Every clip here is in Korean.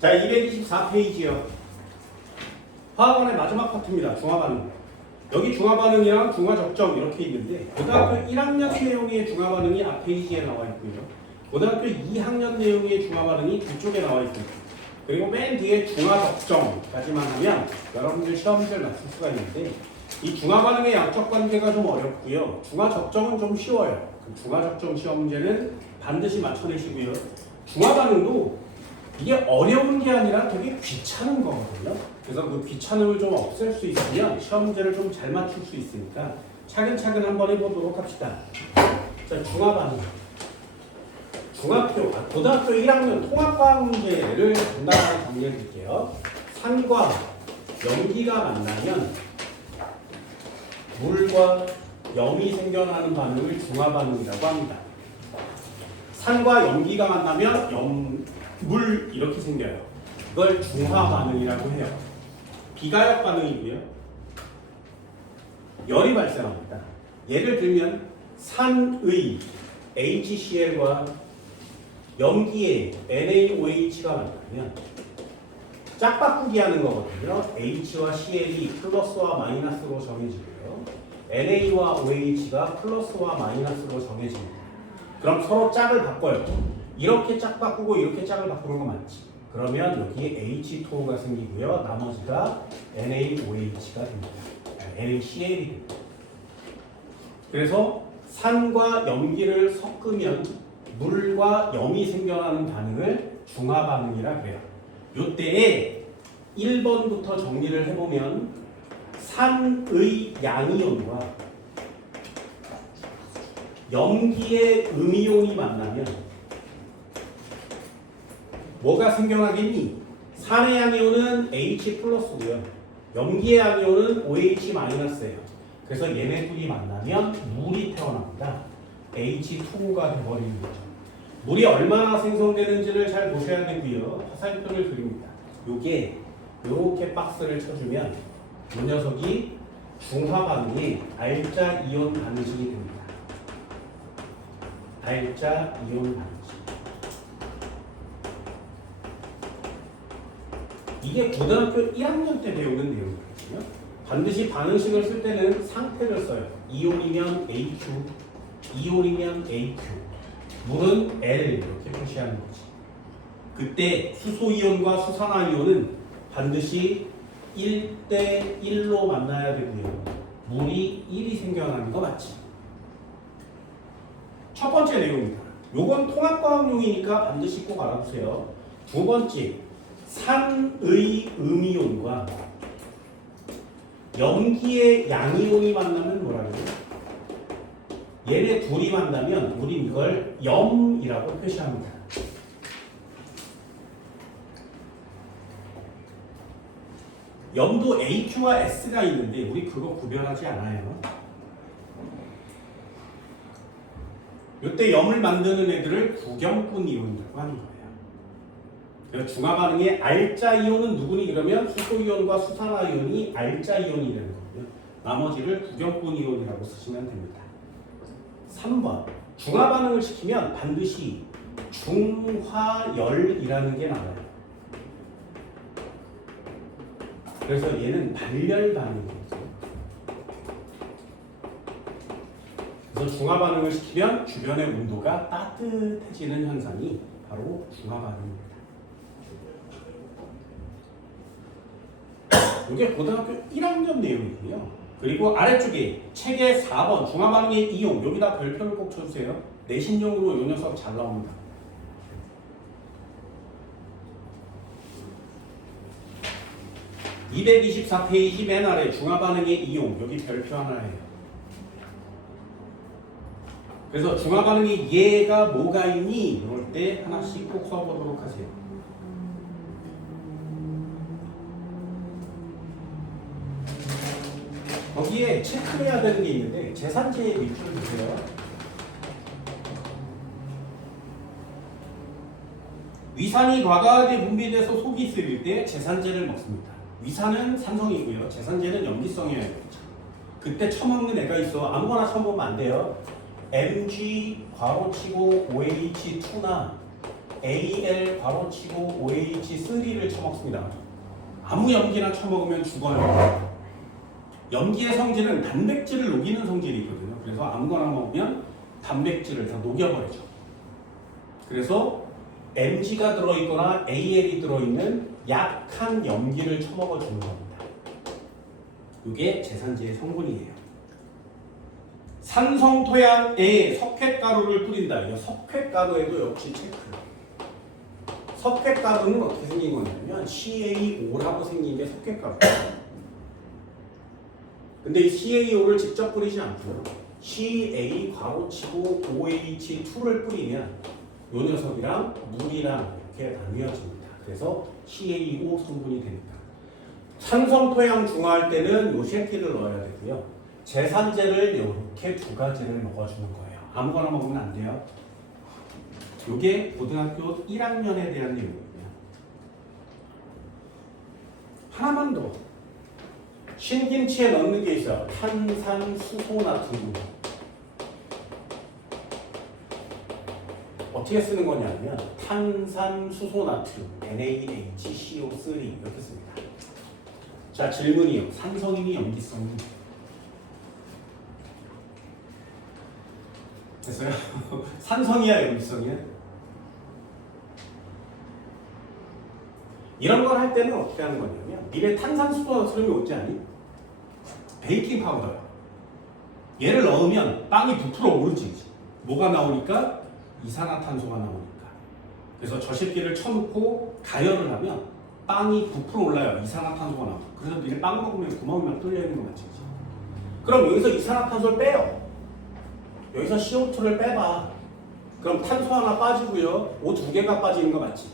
자, 224페이지요. 화학원의 마지막 파트입니다. 중화반응. 여기 중화반응이랑 중화적정 이렇게 있는데 고등학교 1학년 내용의 중화반응이 앞 페이지에 나와 있고요. 고등학교 2학년 내용의 중화반응이 뒤쪽에 나와 있습니다. 그리고 맨 뒤에 중화적정까지만 하면 여러분들 시험 문제를 맞출 수가 있는데 이 중화반응의 양적 관계가 좀 어렵고요. 중화적정은 좀 쉬워요. 그 중화적정 시험 문제는 반드시 맞춰내시고요. 중화반응도 이게 어려운 게 아니라 되게 귀찮은 거거든요. 그래서 그 귀찮음을 좀 없앨 수 있으면 시험 문제를 좀 잘 맞출 수 있으니까 차근차근 한번 해보도록 합시다. 자, 중화반응. 고등학교 1학년 통합과학 문제를 간단하게 정리해 드릴게요. 산과 염기가 만나면 물과 염이 생겨나는 반응을 중화반응이라고 합니다. 산과 염기가 만나면 물 이렇게 생겨요. 이걸 중화반응이라고 해요. 비가역 반응이고요. 열이 발생합니다. 예를 들면 산의 HCl과 염기의 NaOH가 만나면 짝바꾸기 하는 거거든요. H와 Cl이 플러스와 마이너스로 정해지고요. Na와 OH가 플러스와 마이너스로 정해집니다. 그럼 서로 짝을 바꿔요. 이렇게 짝 바꾸고 이렇게 짝을 바꾸는 거 맞지? 그러면 여기에 H2O가 생기고요. 나머지가 NaOH가 됩니다. NaCl이 됩니다. 그래서 산과 염기를 섞으면 물과 염이 생겨나는 반응을 중화반응이라 그래요. 이때에 1번부터 정리를 해보면 산의 양이온과 염기의 음이온이 만나면 뭐가 생겨나겠니? 산의 양이온은 H 플러스고요. 염기의 양이온은 OH 마이너스예요. 그래서 얘네 둘이 만나면 물이 태어납니다. H2가 돼버리는 거죠. 물이 얼마나 생성되는지를 잘 보셔야 되고요. 화살표를 그립니다. 요게 이렇게 박스를 쳐주면 이 녀석이 중화반응이 알자 이온 반응식이 됩니다. 알자 이온 반응식. 이게 고등학교 1학년 때 배우는 내용이거든요. 반드시 반응식을 쓸 때는 상태를 써요. 이온이면 AQ, 이온이면 AQ, 물은 L 이렇게 표시하는 거지. 그때 수소이온과 수산화이온은 반드시 1대1로 만나야 되고요. 물이 1이 생겨나는 거 맞지? 첫 번째 내용입니다. 요건 통합과학용이니까 반드시 꼭 알아두세요. 두 번째, 산의 음이온과 염기의 양이온이 만나면 뭐라 그래요? 얘네 둘이 만나면 우린 이걸 염이라고 표시합니다. 염도 AQ와 S가 있는데 우리 그거 구별하지 않아요. 이때 염을 만드는 애들을 구경꾼 이온이라고 하는 거예요. 그래서 중화반응의 알자 이온은 누구니? 그러면 수소이온과 수산화이온이 알자 이온이 되는 거고요. 나머지를 구경꾼 이온이라고 쓰시면 됩니다. 3번 중화반응을 시키면 반드시 중화열이라는 게 나와요. 그래서 얘는 발열 반응이죠. 그래서 중화반응을 시키면 주변의 온도가 따뜻해지는 현상이 바로 중화반응입니다. 이게 고등학교 1학년 내용이고요. 그리고 아래쪽에 책의 4번 중화반응의 이용, 여기다 별표를 꼭 쳐주세요. 내신용으로 이 녀석 잘 나옵니다. (224페이지) 맨 아래 중화반응의 이용, 여기 별표 하나 해요. 그래서 중화반응의 얘가 뭐가 있니? 이럴 때 하나씩 꼭 써보도록 하세요. 거기에 체크해야 되는 게 있는데 제산제의 밑줄 보세요. 위산이 과다하게 분비돼서 속이 쓰일 때 제산제를 먹습니다. 위산은 산성이고요. 제산제는 염기성이어야 되죠. 그때 처먹는 애가 있어. 아무거나 처먹으면 안 돼요. Mg 괄호치고 OH2나 Al 괄호치고 OH3를 처먹습니다. 아무 염기나 처먹으면 죽어요. 염기의 성질은 단백질을 녹이는 성질이 있거든요. 그래서 아무거나 먹으면 단백질을 다 녹여버리죠. 그래서 Mg가 들어있거나 AL이 들어있는 약한 염기를 처먹어 주는 겁니다. 이게 제산제의 성분이에요. 산성토양에 석회가루를 뿌린다. 이 석회가루에도 역시 체크. 석회가루는 어떻게 생긴 거냐면 CaO라고 생긴 게 석회가루. 근데 이 CaO를 직접 뿌리지 않고요. Ca 괄호치고 OH2를 뿌리면 이 녀석이랑 물이랑 이렇게 나뉘어집니다. 그래서 CaO 성분이 됩니다. 산성토양 중화할 때는 이 새끼를 넣어야 되고요. 제산제를 이렇게 두 가지를 먹어주는 거예요. 아무거나 먹으면 안 돼요. 이게 고등학교 1학년에 대한 내용이거든요. 하나만 더. 신김치에 넣는 게 있어요. 탄산수소나트륨. 어떻게 쓰는 거냐면 탄산수소나트륨 NaHCO3 이렇게 씁니다. 자, 질문이요. 산성이니 염기성이? 됐어요? 산성이야 염기성이야? 이런 걸 할 때는 어떻게 하는 거냐면 미래 탄산수소나트륨이 뭔지 아니? 베이킹 파우더요. 얘를 넣으면 빵이 부풀어 오르지. 뭐가 나오니까? 이산화탄소가 나오니까. 그래서 저 새끼를 쳐놓고 가열을 하면 빵이 부풀어 올라요. 이산화탄소가 나오고. 그래서 니네 빵 먹으면 구멍이 막 뚫려 있는 거 맞지? 그럼 여기서 이산화탄소를 빼요. 여기서 CO2를 빼봐. 그럼 탄소 하나 빠지고요. O 두 개가 빠지는 거 맞지?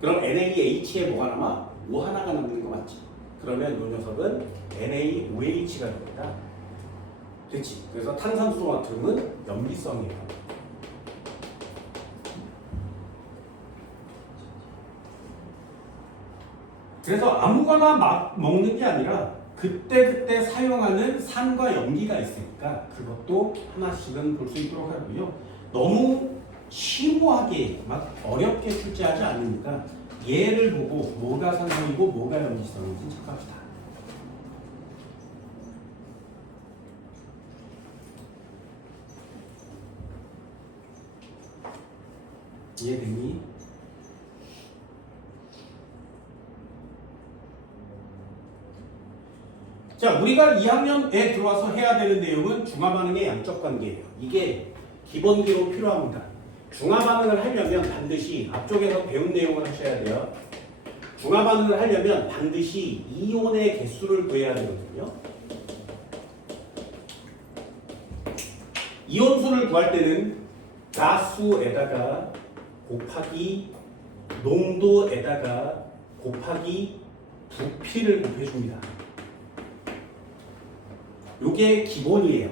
그럼 NaH에 뭐가 남아? O 하나가 남는 거 맞지? 그러면 이 녀석은 NaOH가 됩니다. 됐지? 그래서 탄산수소나트륨은 염기성이에요. 그래서 아무거나 막 먹는 게 아니라 그때그때 사용하는 산과 염기가 있으니까 그것도 하나씩은 볼 수 있도록 하고요. 너무 심오하게 막 어렵게 출제하지 않으니까 얘를 보고 뭐가 산성이고 뭐가 염기성인지 체크합시다. 이해되니? 자, 우리가 2학년에 들어와서 해야 되는 내용은 중화반응의 양적 관계예요. 이게 기본기로 필요합니다. 중화반응을 하려면 반드시 앞쪽에서 배운 내용을 하셔야 돼요. 중화반응을 하려면 반드시 이온의 개수를 구해야 되거든요. 이온수를 구할 때는 가수에다가 곱하기 농도에다가 곱하기 부피를 곱해줍니다. 요게 기본이에요.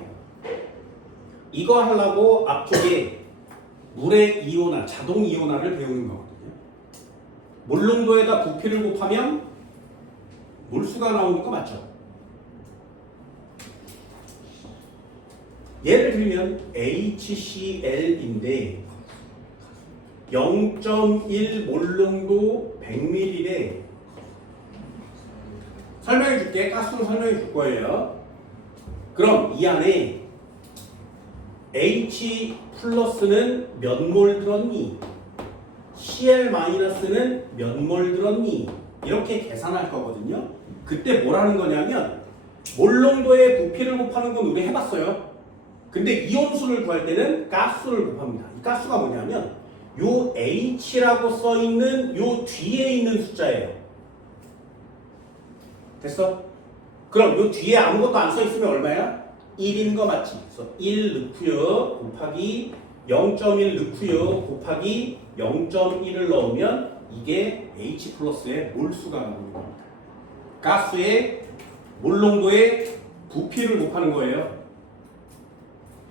이거 하려고 앞쪽에 물의 이온화, 자동 이온화를 배우는 거거든요. 물농도에다 부피를 곱하면 물수가 나오는 거 맞죠? 예를 들면 HCl인데 0.1 몰농도 100ml에 설명해 줄게. 가스로 설명해 줄 거예요. 그럼 이 안에 H 플러스는 몇 몰 들었니? Cl 마이너스는 몇 몰 들었니? 이렇게 계산할 거거든요. 그때 뭘 하는 거냐면 몰농도의 부피를 곱하는 건 우리 해봤어요. 근데 이온수를 구할 때는 가스를 곱합니다. 이 가스가 뭐냐면 요 H라고 써있는 요 뒤에 있는 숫자예요. 됐어? 그럼 요 뒤에 아무것도 안 써있으면 얼마야? 1인 거 맞지? 그래서 1 넣고요. 곱하기 0.1 넣고요. 곱하기 0.1을 넣으면 이게 H 플러스의 몰수가 나오는 겁니다. 가스의 몰농도의 부피를 곱하는 거예요.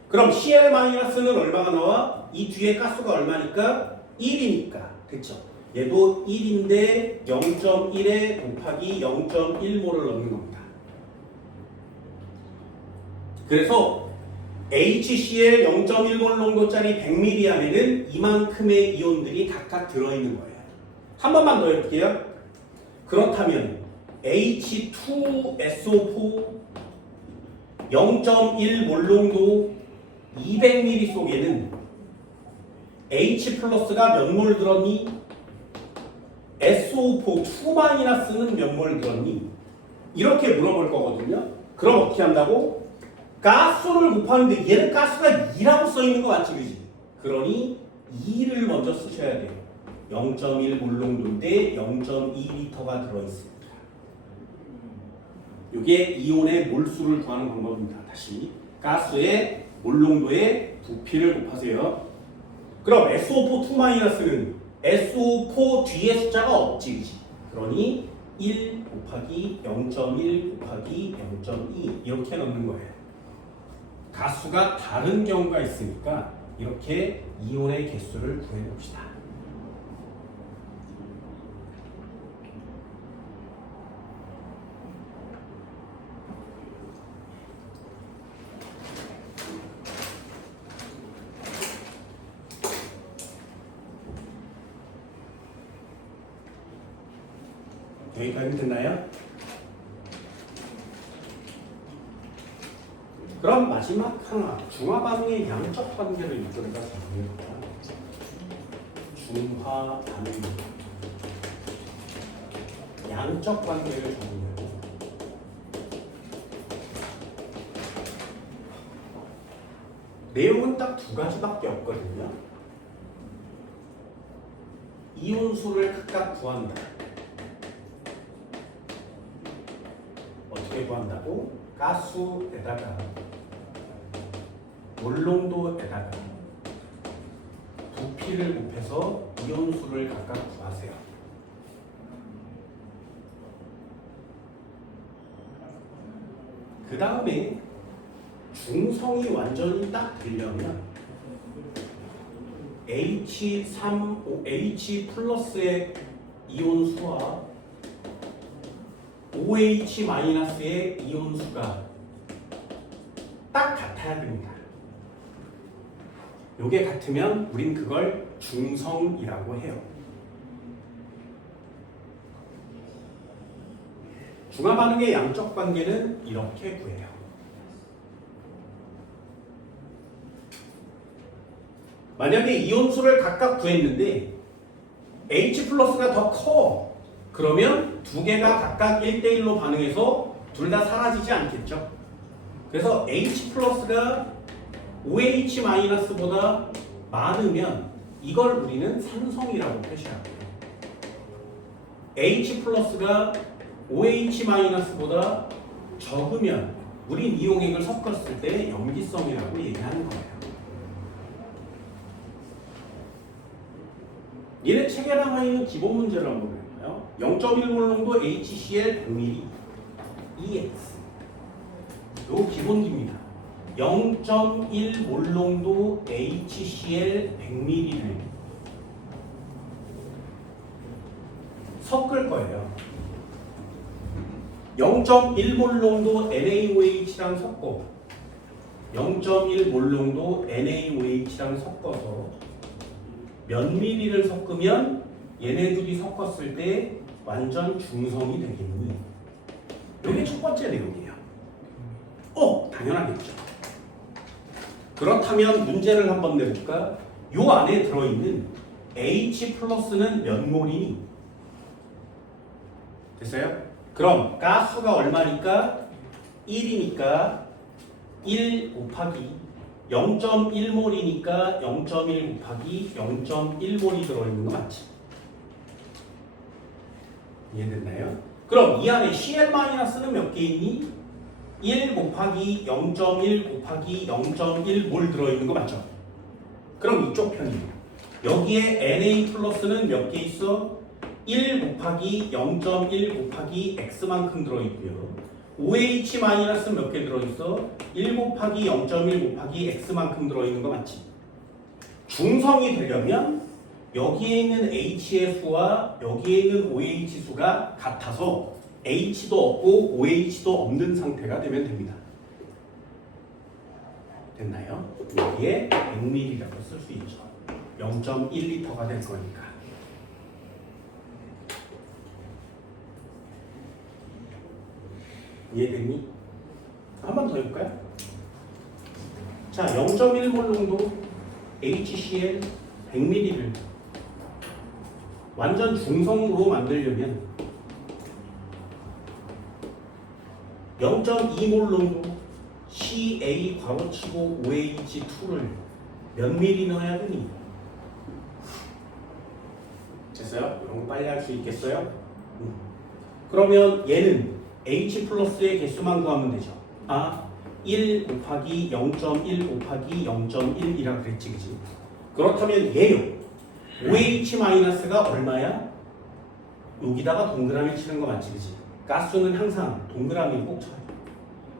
그럼 Cl 마이너스는 얼마가 나와? 이 뒤에 가스가 얼마니까? 1이니까. 됐죠? 얘도 1인데 0.1에 곱하기 0.1몰을 넣는 겁니다. 그래서 HCl 0.1몰 농도짜리 100ml 안에는 이만큼의 이온들이 각각 들어있는 거예요. 한 번만 더 해볼게요. 그렇다면 H2SO4 0.1몰 농도 200ml 속에는 H 플러스가 몇 몰 들었니? SO4 2-는 몇 몰 들었니? 이렇게 물어볼 거거든요. 그럼 어떻게 한다고? 가스를 곱하는데 얘는 가스가 2라고 써있는 거 맞지? 그지? 그러니 2를 먼저 쓰셔야 돼요. 0.1몰 농도인데 0.2리터가 들어있습니다. 이게 이온의 몰수를 구하는 방법입니다. 다시 가스의 몰 농도의 부피를 곱하세요. 그럼 SO4 2-는 SO4 뒤에 숫자가 없지, 그치? 그러니 1 곱하기 0.1 곱하기 0.2 이렇게 넣는 거예요. 가수가 다른 경우가 있으니까 이렇게 이온의 개수를 구해봅시다. 여기까지 됐나요? 그럼 마지막 하나, 중화반응의 양적 관계를 이쪽에다 정리해볼까? 중화반응 양적 관계를 정리하고 내용은 딱 두 가지밖에 없거든요. 이온수를 각각 구한다. 어떻게 구한다고? 가스에다가 몰농도에다가 부피를 곱해서 이온수를 각각 구하세요. 그 다음에 중성이 완전히 딱 되려면 H 플러스의 이온수와 OH 마이너스의 이온수가 딱 같아야 됩니다. 요게 같으면 우린 그걸 중성이라고 해요. 중화 반응의 양적 관계는 이렇게 구해요. 만약에 이온수를 각각 구했는데 H 플러스가 더 커. 그러면 두 개가 각각 1대1로 반응해서 둘 다 사라지지 않겠죠. 그래서 H 플러스가 OH 마이너스보다 많으면 이걸 우리는 산성이라고 표시합니다. H 플러스가 OH 마이너스보다 적으면 우린 이용액을 섞었을 때 염기성이라고 얘기하는 거예요. 얘네 책에 나와 있는 기본 문제를 한번 볼까요? 0.1몰 농도 HCl 100ml EX 요 기본기입니다. 0.1몰 농도 HCl 100ml를 섞을 거예요. 0.1몰 농도 NaOH랑 섞고 0.1몰 농도 NaOH랑 섞어서 몇 미리를 섞으면 얘네 둘이 섞었을 때 완전 중성이 되겠니? 이게 첫 번째 내용이에요. 당연하겠죠. 그렇다면 문제를 한번 내볼까? 요 안에 들어있는 H 플러스는 몇 몰이니? 됐어요? 그럼 가스가 얼마니까? 1이니까 1 곱하기 0.1몰이니까 0.1 곱하기 0.1몰이 들어있는 거 맞지? 이해됐나요? 그럼 이 안에 Cl-는 몇 개 있니? 1 곱하기 0.1 곱하기 0.1몰 들어있는 거 맞죠? 그럼 이쪽 편이에요. 여기에 Na 플러스는 몇 개 있어? 1 곱하기 0.1 곱하기 X만큼 들어있고요. OH 마이너스는 몇 개 들어있어? 1 곱하기 0.1 곱하기 X만큼 들어있는 거 맞지? 중성이 되려면 여기에 있는 H의 수와 여기에 있는 OH 수가 같아서 H도 없고 OH도 없는 상태가 되면 됩니다. 됐나요? 여기에 100ml라고 쓸 수 있죠. 0.1리터가 될 거니까. 이해됐니? 한 번 더 해볼까요? 자, 0.1몰 농도 HCl 100ml를 완전 중성으로 만들려면 0.2몰 농도 CA 괄호치고 OH2를 몇 미리 넣어야 되니? 됐어요? 이런 거 빨리 할 수 있겠어요? 그러면 얘는 H 플러스의 개수만 구하면 되죠. 1 곱하기 0.1 곱하기 0.1이라고 그랬지, 그지? 그렇다면 얘요. OH 마이너스가 얼마야? 여기다가 동그라미 치는 거 맞지, 그지? 가스는 항상 동그라미 꼭 쳐요.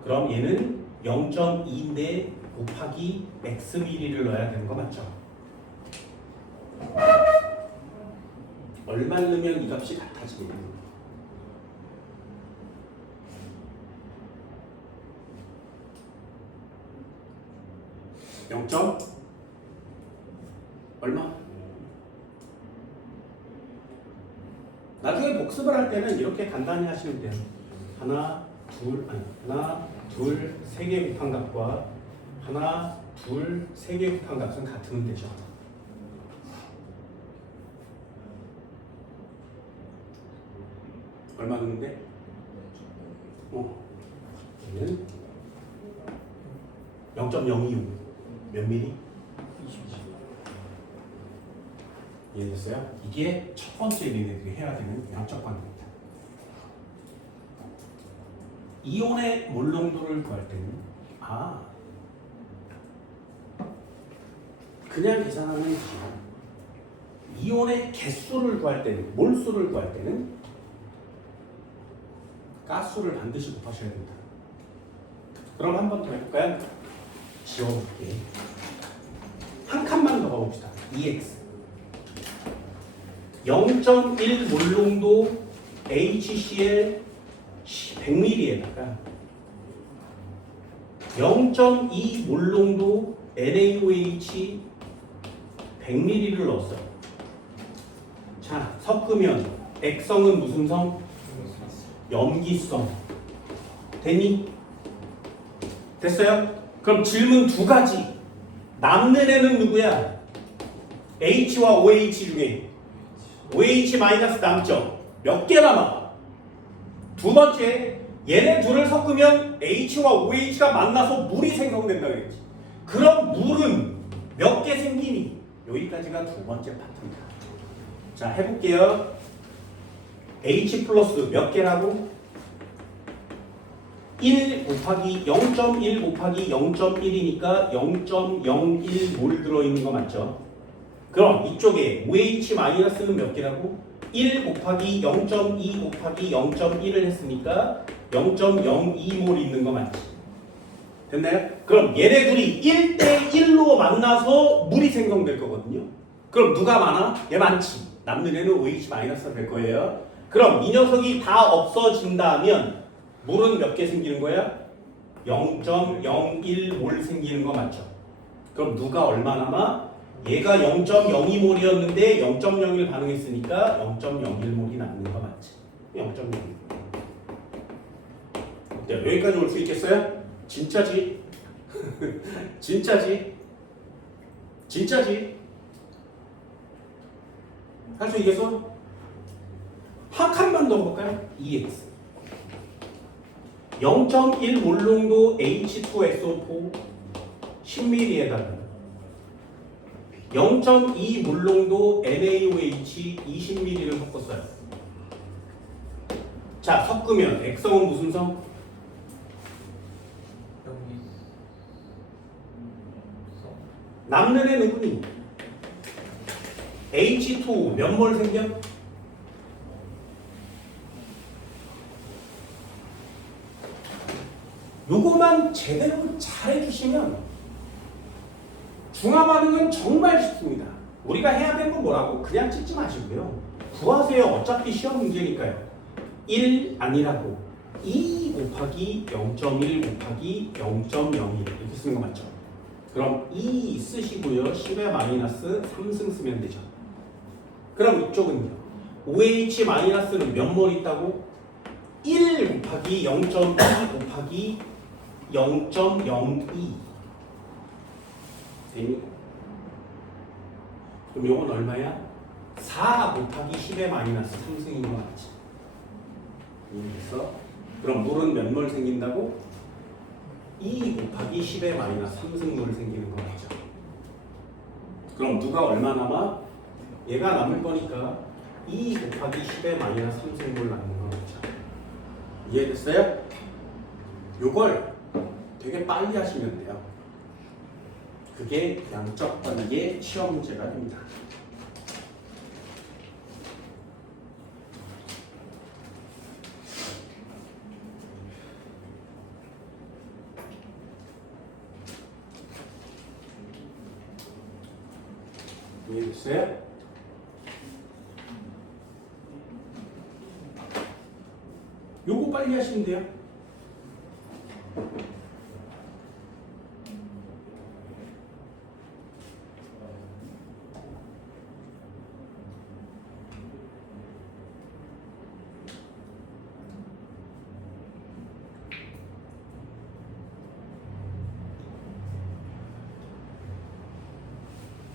그럼 얘는 0.2인데 곱하기 xml를 넣어야 되는 거 맞죠? 얼마 넣으면 이 값이 같아지냐? 0. 얼마? 나중에 복습을 할 때는 이렇게 간단히 하시면 돼요. 하나, 둘, 세 개 곱한 값과 하나, 둘, 세 개 곱한 값은 같으면 되죠. 얼마 넣는데? 얘는 0.025 몇 미리? 20. 이해됐어요? 이게 첫 번째 얘네들이 해야 되는 양적 관계입니다. 이온의 몰 농도를 구할 때는 그냥 계산하는 게 이온의 개수를 구할 때는 몰수를 구할 때는 가스를 반드시 곱하셔야 됩니다. 그럼 한 번 더 해볼까요? 지워볼게. 한 칸만 더 가봅시다. EX 0.1 몰농도 HCl 100ml에다가 0.2 몰농도 NaOH 100ml를 넣었어요. 자, 섞으면 액성은 무슨 성? 염기성. 됐니? 됐어요? 그럼 질문 두 가지. 남는 애는 누구야? H와 OH 중에 OH 마이너스 남죠? 몇 개 남아? 두 번째, 얘네 둘을 섞으면 H와 OH가 만나서 물이 생성된다 그랬지. 그럼 물은 몇 개 생기니? 여기까지가 두 번째 파트입니다. 자, 해볼게요. H 플러스 몇 개라고? 1 곱하기 0.1 곱하기 0.1이니까 0.01몰 들어있는 거 맞죠? 그럼 이쪽에 OH 마이너스는 몇 개라고? 1 곱하기 0.2 곱하기 0.1을 했으니까 0.02몰 있는 거 맞지? 됐나요? 그럼 얘네 둘이 1대1로 만나서 물이 생성될 거거든요. 그럼 누가 많아? 얘 많지. 남는 애는 OH 마이너스가 될 거예요. 그럼 이 녀석이 다 없어진다면 물은 몇 개 생기는 거야? 0.01몰 생기는 거 맞죠? 그럼 누가 얼마 남아? 얘가 0.02몰이었는데 0.01 반응했으니까 0.01몰이 남는 거 맞지? 0.01. 네, 여기까지 올 수 있겠어요? 진짜지? 진짜지? 진짜지? 할 수 있겠어? 한 칸만 더 볼까요? EX 0.1 몰농도 H2SO4 10ml에다가 0.2 몰농도 NaOH 20ml를 섞었어요. 자, 섞으면 액성은 무슨 성? 남는 애 누구니? H2 몇 몰 생겨? 요거만 제대로 잘 해주시면 중화 반응은 정말 쉽습니다. 우리가 해야 되는 건 뭐라고? 그냥 찍지 마시고요. 구하세요. 어차피 시험 문제니까요. 1 아니라고 2 곱하기 0.1 곱하기 0.01 이렇게 쓰는 거 맞죠? 그럼 2 쓰시고요. 10에 마이너스 3승 쓰면 되죠. 그럼 이쪽은요. OH 마이너스는 몇 몰 있다고? 1 곱하기 0.2 곱하기 0.02 되니? 그럼 요건 얼마야? 4 곱하기 10의 마이너스 3승인 거 맞지? 이해됐어? 그럼 물은 몇 몰 생긴다고? 2 곱하기 10의 마이너스 3승물 생기는 거 맞죠? 그럼 누가 얼마 남아? 얘가 남을 거니까 2 곱하기 10의 마이너스 3승물 남는 거 맞죠? 이해됐어요? 요걸 되게 빨리 하시면 돼요. 그게 양적 관계의 시험 문제가 됩니다. 이해됐어요? 요거 빨리 하시면 돼요.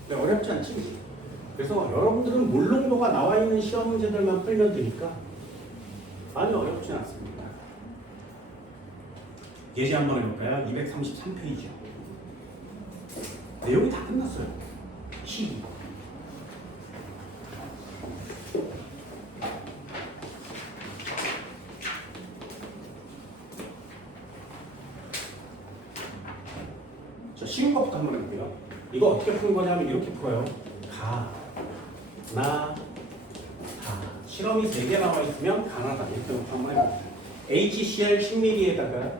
네, 어렵지 않지? 그래서 여러분들은 몰롱도가 나와 있는 시험 문제들만 풀면 되니까 많이 어렵진 않습니다. 예시 한번 해볼까요? 233페이지요. 내용이 다 끝났어요. 12. 자, 쉬운 것부터 한번 해볼게요. 이거 어떻게 푸는 거냐면 이렇게 풀어요. 가, 실험이 3개 나와 있으면 가나다. 이렇게 놓고 한번 해볼게요. HCl 10ml에다가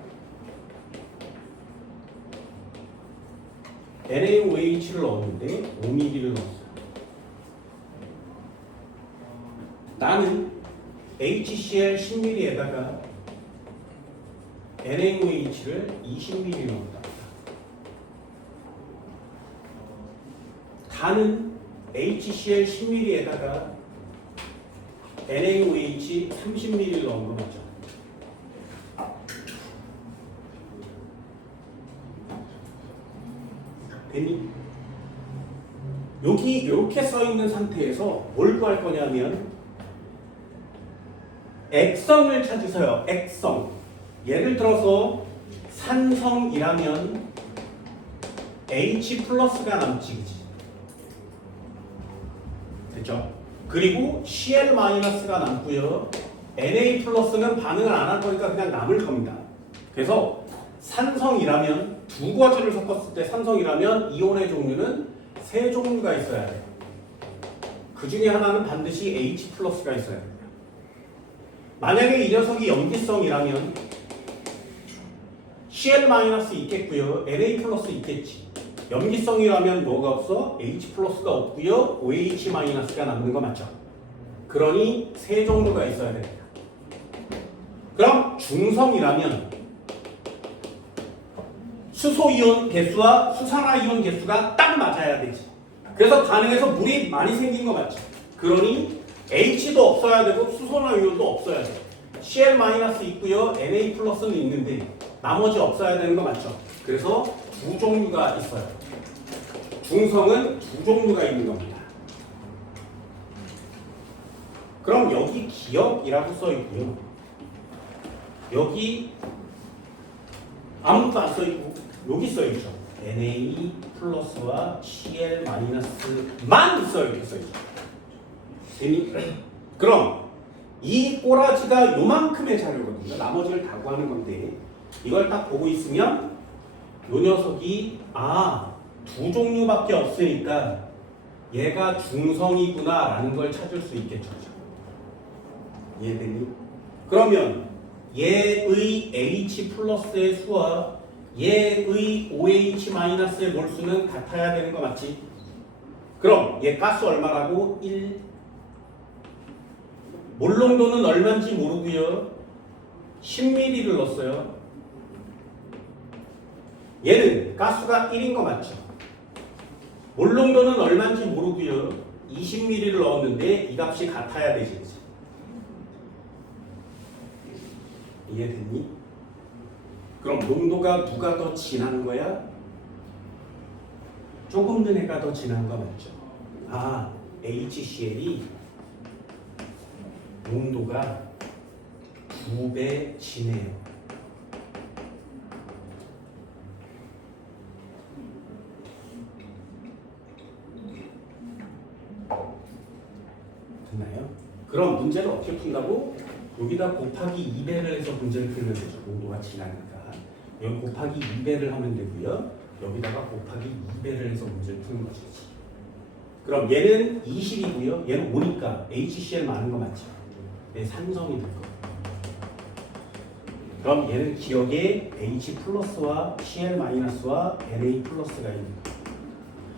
NaOH를 넣었는데 5ml를 넣었어요. 나는 HCl 10ml에다가 NaOH를 20ml 넣었다. 가는 HCl 10ml에다가 NaOH 30ml 넣은 거 맞죠? 됐니? 여기 이렇게 써 있는 상태에서 뭘 구할 거냐면 액성을 찾으세요. 액성. 예를 들어서 산성이라면 H 플러스가 남지, 그치? 됐죠? 그리고 Cl 마이너스가 남고요. Na 플러스는 반응을 안 할 거니까 그냥 남을 겁니다. 그래서 산성이라면 두 가지를 섞었을 때 산성이라면 이온의 종류는 3종류가 있어야 돼요. 그 중에 하나는 반드시 H 플러스가 있어야 됩니다. 만약에 이 녀석이 염기성이라면 Cl 마이너스 있겠고요. Na 플러스 있겠지. 염기성이라면 뭐가 없어? H 플러스가 없고요. OH 마이너스가 남는 거 맞죠? 그러니 3종류가 있어야 됩니다. 그럼 중성이라면 수소이온 개수와 수산화이온 개수가 딱 맞아야 되지. 그래서 반응에서 물이 많이 생긴 거 맞죠? 그러니 H도 없어야 되고 수소나이온도 없어야 돼. Cl 마이너스 있고요. Na 플러스는 있는데 나머지 없어야 되는 거 맞죠? 그래서 2종류가 있어요. 중성은 2종류가 있는 겁니다. 그럼 여기 기억이라고 써 있고요. 여기 아무것도 안 써 있고 여기 써 있죠. Na 플러스와 Cl 마이너스만 있어요. 이렇게 써 있죠. 그럼 이 꼬라지가 요만큼의 자료거든요. 나머지를 다 구하는 건데 이걸 딱 보고 있으면 요 녀석이 2종류밖에 없으니까 얘가 중성이구나 라는 걸 찾을 수 있겠죠. 이해되니? 그러면 얘의 H 플러스의 수와 얘의 OH 마이너스의 몰수는 같아야 되는 거 맞지? 그럼 얘 가스 얼마라고? 1. 몰농도는 얼마인지 모르고요. 10ml를 넣었어요. 얘는 가스가 1인 거 맞죠? 몰농도는 얼마인지 모르고요. 20ml를 넣었는데 이 값이 같아야 되지. 이해됐니? 그럼 농도가 누가 더 진한 거야? 조금 더 애가 더 진한 거 맞죠? 아, HCl이 농도가 2배 진해요. 됐나요? 그럼 문제를 어떻게 푼다고? 여기다 곱하기 2배를 해서 문제를 풀면 되죠. 농도가 진하니까. 여기 곱하기 2배를 하면 되고요. 여기다가 곱하기 2배를 해서 문제를 푸는 거죠. 그럼 얘는 20이고요. 얘는 5니까 HCl 많은 거 맞죠? 네, 산성이 될 거예요. 그럼 얘는 기억에 H 플러스와 Cl 마이너스와 Na 플러스가 있는 거예요.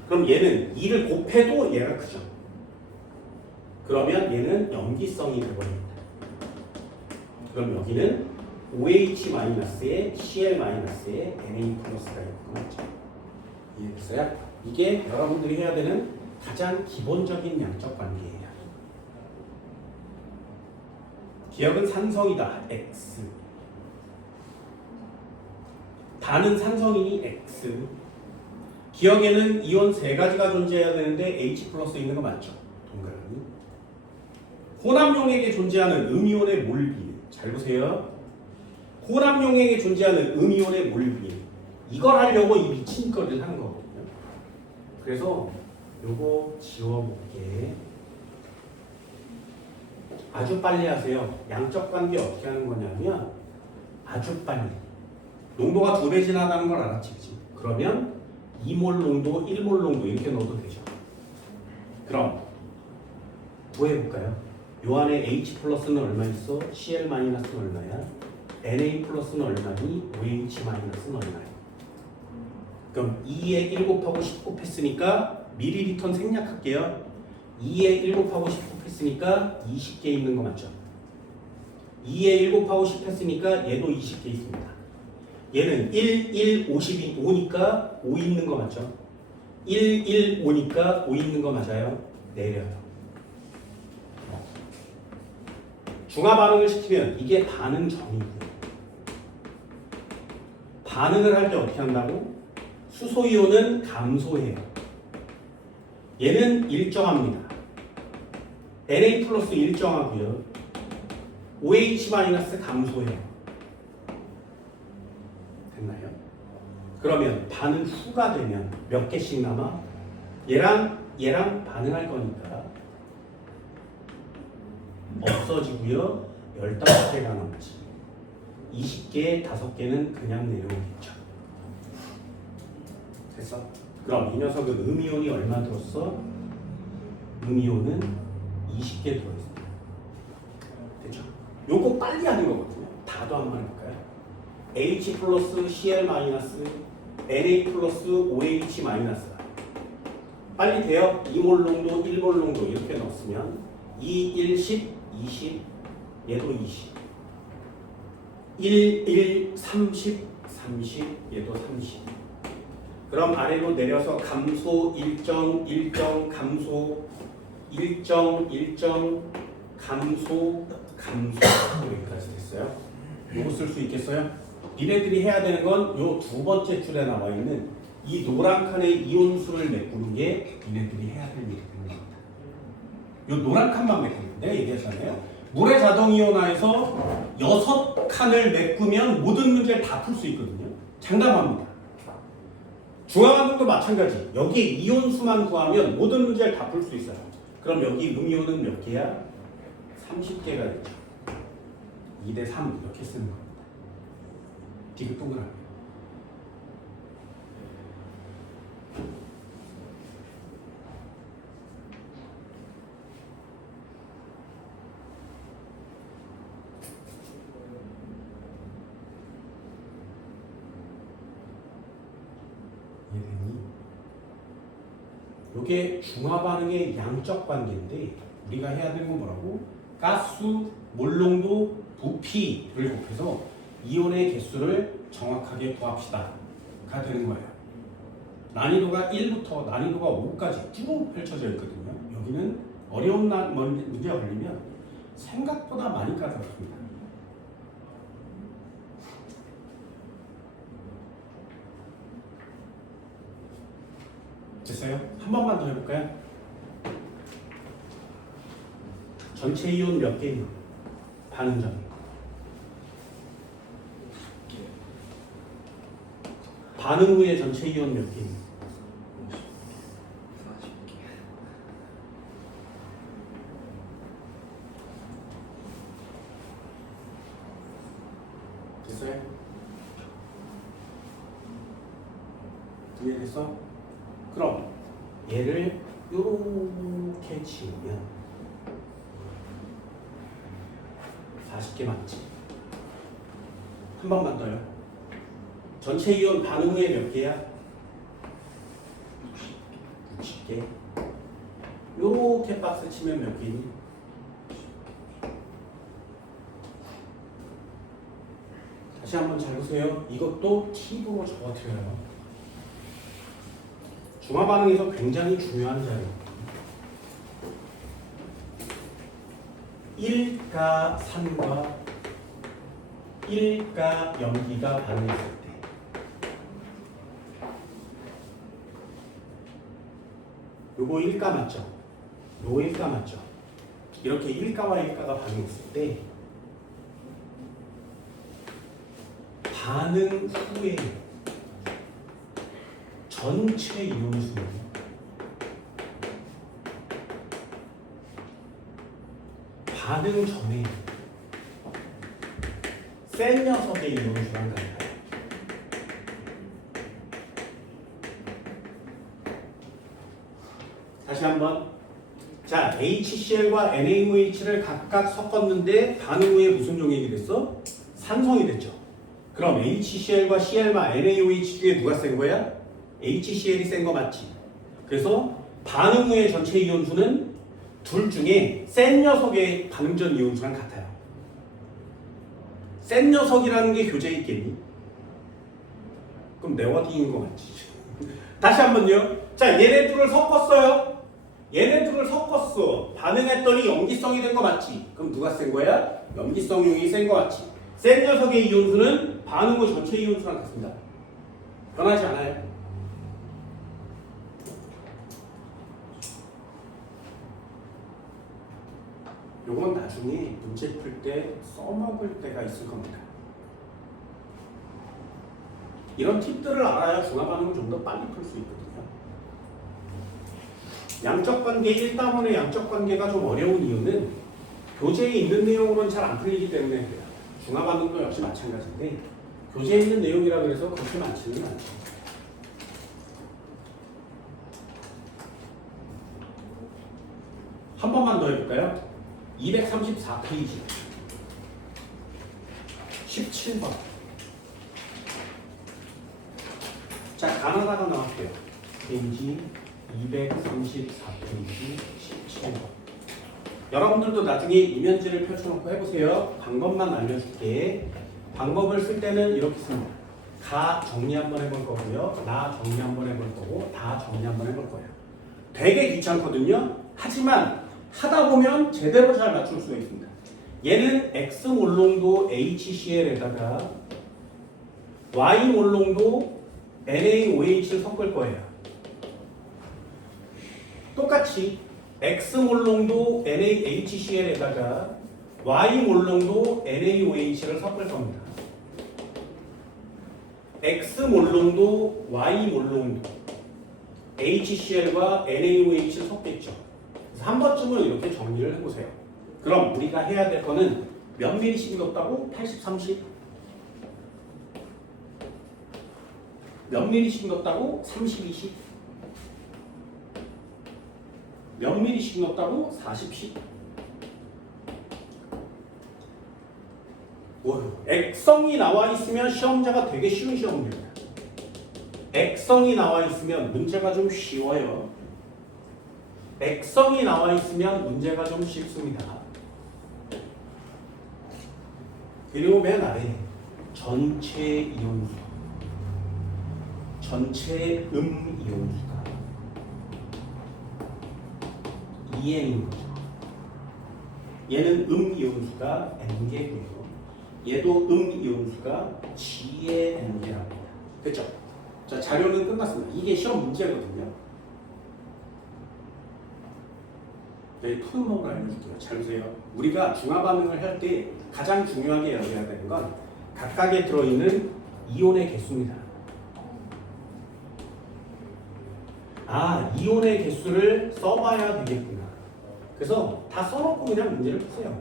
그럼 얘는 2를 곱해도 얘가 크죠. 그러면 얘는 염기성이 되버립니다. 그럼 여기는 OH-에 Cl-에 Na 플러스가 있는 거 맞죠? 이해됐어요? 이게 여러분들이 해야 되는 가장 기본적인 양적 관계예요. 기억은 산성이다. X. 단은 산성이니 X. 기억에는 이온 3가지가 존재해야 되는데 H 플러스 있는 거 맞죠? 동그라미. 혼합용액에 존재하는 음이온의 몰비. 잘 보세요. 혼합용액에 존재하는 음이온의 몰비. 이걸 하려고 이 미친 거를 하는 거거든요. 그래서 요거 지워볼게. 아주 빨리 하세요. 양적 관계 어떻게 하는 거냐면 아주 빨리. 농도가 2배 진하다는 걸 알았지, 그치? 그러면 2몰 농도, 1몰 농도 이렇게 넣어도 되죠. 그럼 구해볼까요? 요 안에 H 플러스는 얼마 있어? Cl 마이너스는 얼마야? Na 플러스는 얼마니? OH 마이너스는 얼마야? 그럼 2에 1 곱하고 10 곱했으니까 미리리터는 생략할게요. 2에 1 곱하고 10 곱했으니까 20개 있는 거 맞죠? 2에 1 곱하고 10 했으니까 얘도 20개 있습니다. 얘는 1, 1, 50이 5니까 5 있는 거 맞죠? 1, 1, 5니까 5 있는 거 맞아요? 내려요. 중화 반응을 시키면 이게 반응 점이고요. 반응을 할 때 어떻게 한다고? 수소이온은 감소해요. 얘는 일정합니다. Na 플러스 일정하고요. OH 마이너스 감소해요. 됐나요? 그러면 반응 후가 되면 몇 개씩 남아? 얘랑 반응할 거니까 없어지고요. 15개가 남지. 20개에 5개는 그냥 내려오겠죠. 됐어? 그럼 이 녀석은 음이온이 얼마 들었어? 음이온은 20개 들어있어. 됐죠? 요거 빨리 하는 거거든요. 다도 한번 해볼까요? H 플러스 Cl 마이너스 Na 플러스 OH 마이너스. 빨리 돼요? 2몰 농도, 1몰 농도 이렇게 넣었으면 2, 1, 10, 20, 얘도 20. 1, 1, 30, 30, 얘도 30. 그럼 아래로 내려서 감소, 일정, 감소, 일정, 감소, 여기까지 됐어요. 요거 쓸 수 있겠어요? 니네들이 해야 되는 건 요 2번째 줄에 나와 있는 이 노란 칸의 이온수를 메꾸는 게 니네들이 해야 될 일이 되는 겁니다. 요 노란 칸만 메꾸는 내가 얘기했잖아요. 물의 자동이온화에서 6칸을 메꾸면 모든 문제를 다 풀 수 있거든요. 장담합니다. 중화반응도 마찬가지. 여기 이온수만 구하면 모든 문제를 다 풀 수 있어요. 그럼 여기 음이온은 몇 개야? 30개가 되죠. 2대 3 이렇게 쓰는 겁니다. 디귿 동그라미. 이해되니? 이게 중화반응의 양적 관계인데 우리가 해야 되는 건 뭐라고? 가스, 몰농도, 부피를 곱해서 이온의 개수를 정확하게 구합시다. 다 되는 거예요. 난이도가 1부터 난이도가 5까지 쭉 펼쳐져 있거든요. 여기는 어려운 문제가 걸리면 생각보다 많이 까다롭습니다. 됐어요? 한 번만 더 해볼까요? 전체 이온 몇 개예요? 반응점. 반응 후에 전체 이온 몇 개예요? 40개. 됐어요? 이해됐어? 그럼 얘를 요렇게 지우면 40개 맞지? 한 번만 더요. 전체 이온 반응 후에 몇 개야? 60개. 요렇게 박스 치면 몇 개니? 다시 한번 잘 보세요. 이것도 팁으로 적어드려요. 중화 반응에서 굉장히 중요한 자료. 1가 산과 1가 염기가 반응했을 때 요거 1가 맞죠? 요거 1가 맞죠? 이렇게 1가와 1가가 반응했을 때 반응 후에 전체 이온수는 반응 전에 센 녀석의 이온수랑 같아요. 다시 한번. 자, HCl과 NaOH를 각각 섞었는데 반응 후에 무슨 종이 됐어? 산성이 됐죠. 그럼 HCl과 Cl과 NaOH 중에 누가 센 거야? HCl이 센 거 맞지? 그래서 반응 후에 전체 이온수는 둘 중에 센 녀석의 반응 전 이온수랑 같아요. 센 녀석이라는 게 교재에 있겠니? 그럼 네워딩인 거 맞지? 다시 한번요. 자, 얘네 둘을 섞었어요. 얘네 둘을 섞었어. 반응했더니 염기성이 된 거 맞지? 그럼 누가 센 거야? 염기성용이 센 거 맞지? 센 녀석의 이온수는 반응 후 전체 이온수랑 같습니다. 변하지 않아요. 요건 나중에 문제 풀 때 써먹을 때가 있을 겁니다. 이런 팁들을 알아야 중화 반응을 좀 더 빨리 풀 수 있거든요. 양적 관계 1단원의 양적 관계가 좀 어려운 이유는 교재에 있는 내용으로는 잘 안 풀리기 때문에 그래요. 중화 반응도 역시 마찬가지인데 교재에 있는 내용이라 그래서 그렇게 많지는 않죠. 한 번만 더 해볼까요? 234페이지 17번. 자, 가나다가 나왔대요. 페이지 234페이지 17번. 여러분들도 나중에 이면지를 펼쳐놓고 해보세요. 방법만 알려줄게. 방법을 쓸 때는 이렇게 씁니다. 가 정리 한번 해볼 거고요. 나 정리 한번 해볼 거고 다 정리 한번 해볼 거예요. 되게 귀찮거든요. 하지만 하다 보면 제대로 잘 맞출 수가 있습니다. 얘는 X 몰롱도 HCl에다가 Y 몰롱도 NaOH를 섞을 거예요. 똑같이 X 몰롱도 NaHCl에다가 Y 몰롱도 NaOH를 섞을 겁니다. X 몰롱도 Y 몰롱도 HCl과 NaOH를 섞겠죠. 그래서 한 번쯤은 이렇게 정리를 해보세요. 그럼 우리가 해야 될 거는 몇 미리씩 넣었다고? 80, 30? 몇 미리씩 넣었다고? 30, 20? 몇 미리씩 넣었다고? 40, 10? 액성이 나와 있으면 시험자가 되게 쉬운 시험입니다. 액성이 나와 있으면 문제가 좀 쉬워요. 액성이 나와 있으면 문제가 좀 쉽습니다. 그리고 맨 아래 전체 이온수. 전체 이온수가 EN인 거죠. 얘는 이온수가 N개고요. 얘도 이온수가 G의 N개랍니다. 됐죠? 자, 자료는 끝났습니다. 이게 시험 문제거든요. 네, 푸는 법을 알려줄게요. 잘 보세요. 우리가 중화 반응을 할 때 가장 중요하게 여겨야 되는 건 각각에 들어있는 이온의 개수입니다. 아, 이온의 개수를 써봐야 되겠구나. 그래서 다 써놓고 그냥 문제를 푸세요.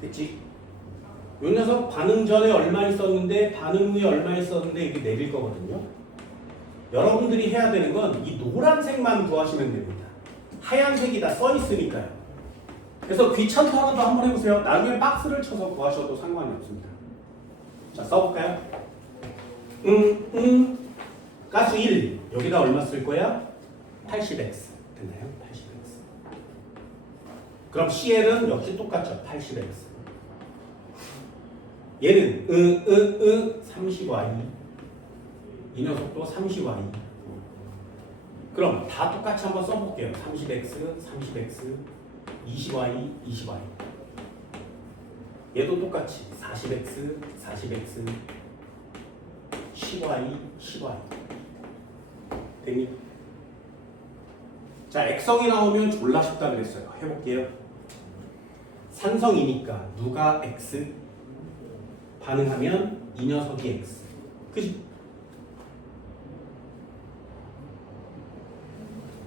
됐지? 요 녀석 반응 전에 얼마 있었는데 반응 후에 얼마 있었는데 이게 내릴 거거든요. 여러분들이 해야 되는 건 이 노란색만 구하시면 됩니다. 하얀색이 다 써 있으니까요. 그래서 귀찮더라도 한번 해보세요. 나중에 박스를 쳐서 구하셔도 상관이 없습니다. 자, 써볼까요? 가스 1 여기다 얼마 쓸 거야? 80x 됐나요? 80x. 그럼 CL은 역시 똑같죠. 80x. 얘는 30y. 이 녀석도 30y. 그럼 다 똑같이 한번 써볼게요. 30x, 30x, 20y, 20y. 얘도 똑같이 40x, 40x, 10y, 10y. 됐니? 자, 액성이 나오면 졸라 쉽다 그랬어요. 해볼게요. 산성이니까 누가 x? 반응하면 이 녀석이 x. 그지?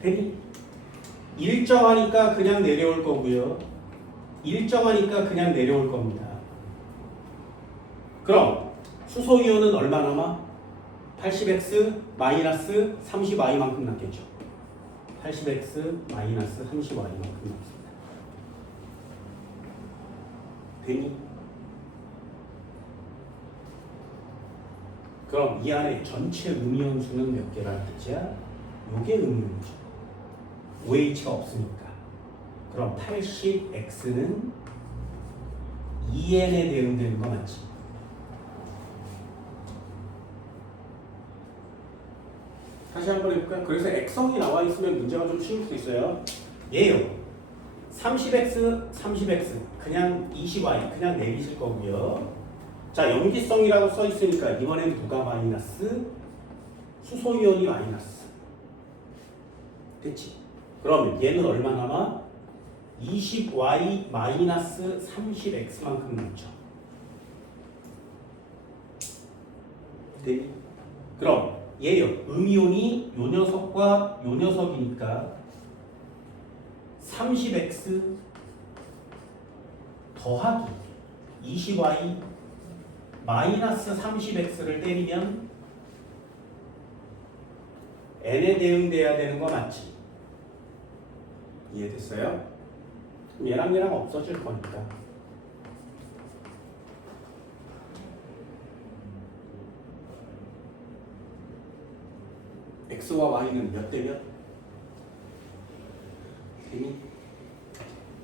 되니? 일정하니까 그냥 내려올 거고요. 일정하니까 그냥 내려올 겁니다. 그럼 수소이온은 얼마 남아? 80x 마이너스 30y만큼 남겠죠. 80x 마이너스 30y만큼 남습니다. 되니? 그럼 이 안에 전체 음이온수는 몇 개라는 뜻이야? 요게 음이온수. OH가 없으니까. 그럼 80X는 EN에 대응되는 거 맞지? 다시 한번 해볼까요? 그래서 액성이 나와 있으면 문제가 좀 쉬울 수 있어요. 얘요. 30X, 30X. 그냥 20Y. 그냥 내리실 거고요. 자, 염기성이라고 써 있으니까 이번엔 누가 마이너스? 수소이온이 마이너스. 됐지? 그러면 얘는 얼마 남아? 20y 마이너스 30x만큼 남죠. 네. 그럼 얘요. 음이온이 요 녀석과 요 녀석이니까 30x 더하기 20y 마이너스 30x를 때리면 n에 대응돼야 되는 거 맞지? 이해됐어요? 얘랑 없어질 거니까. x와 y는 몇 대 몇?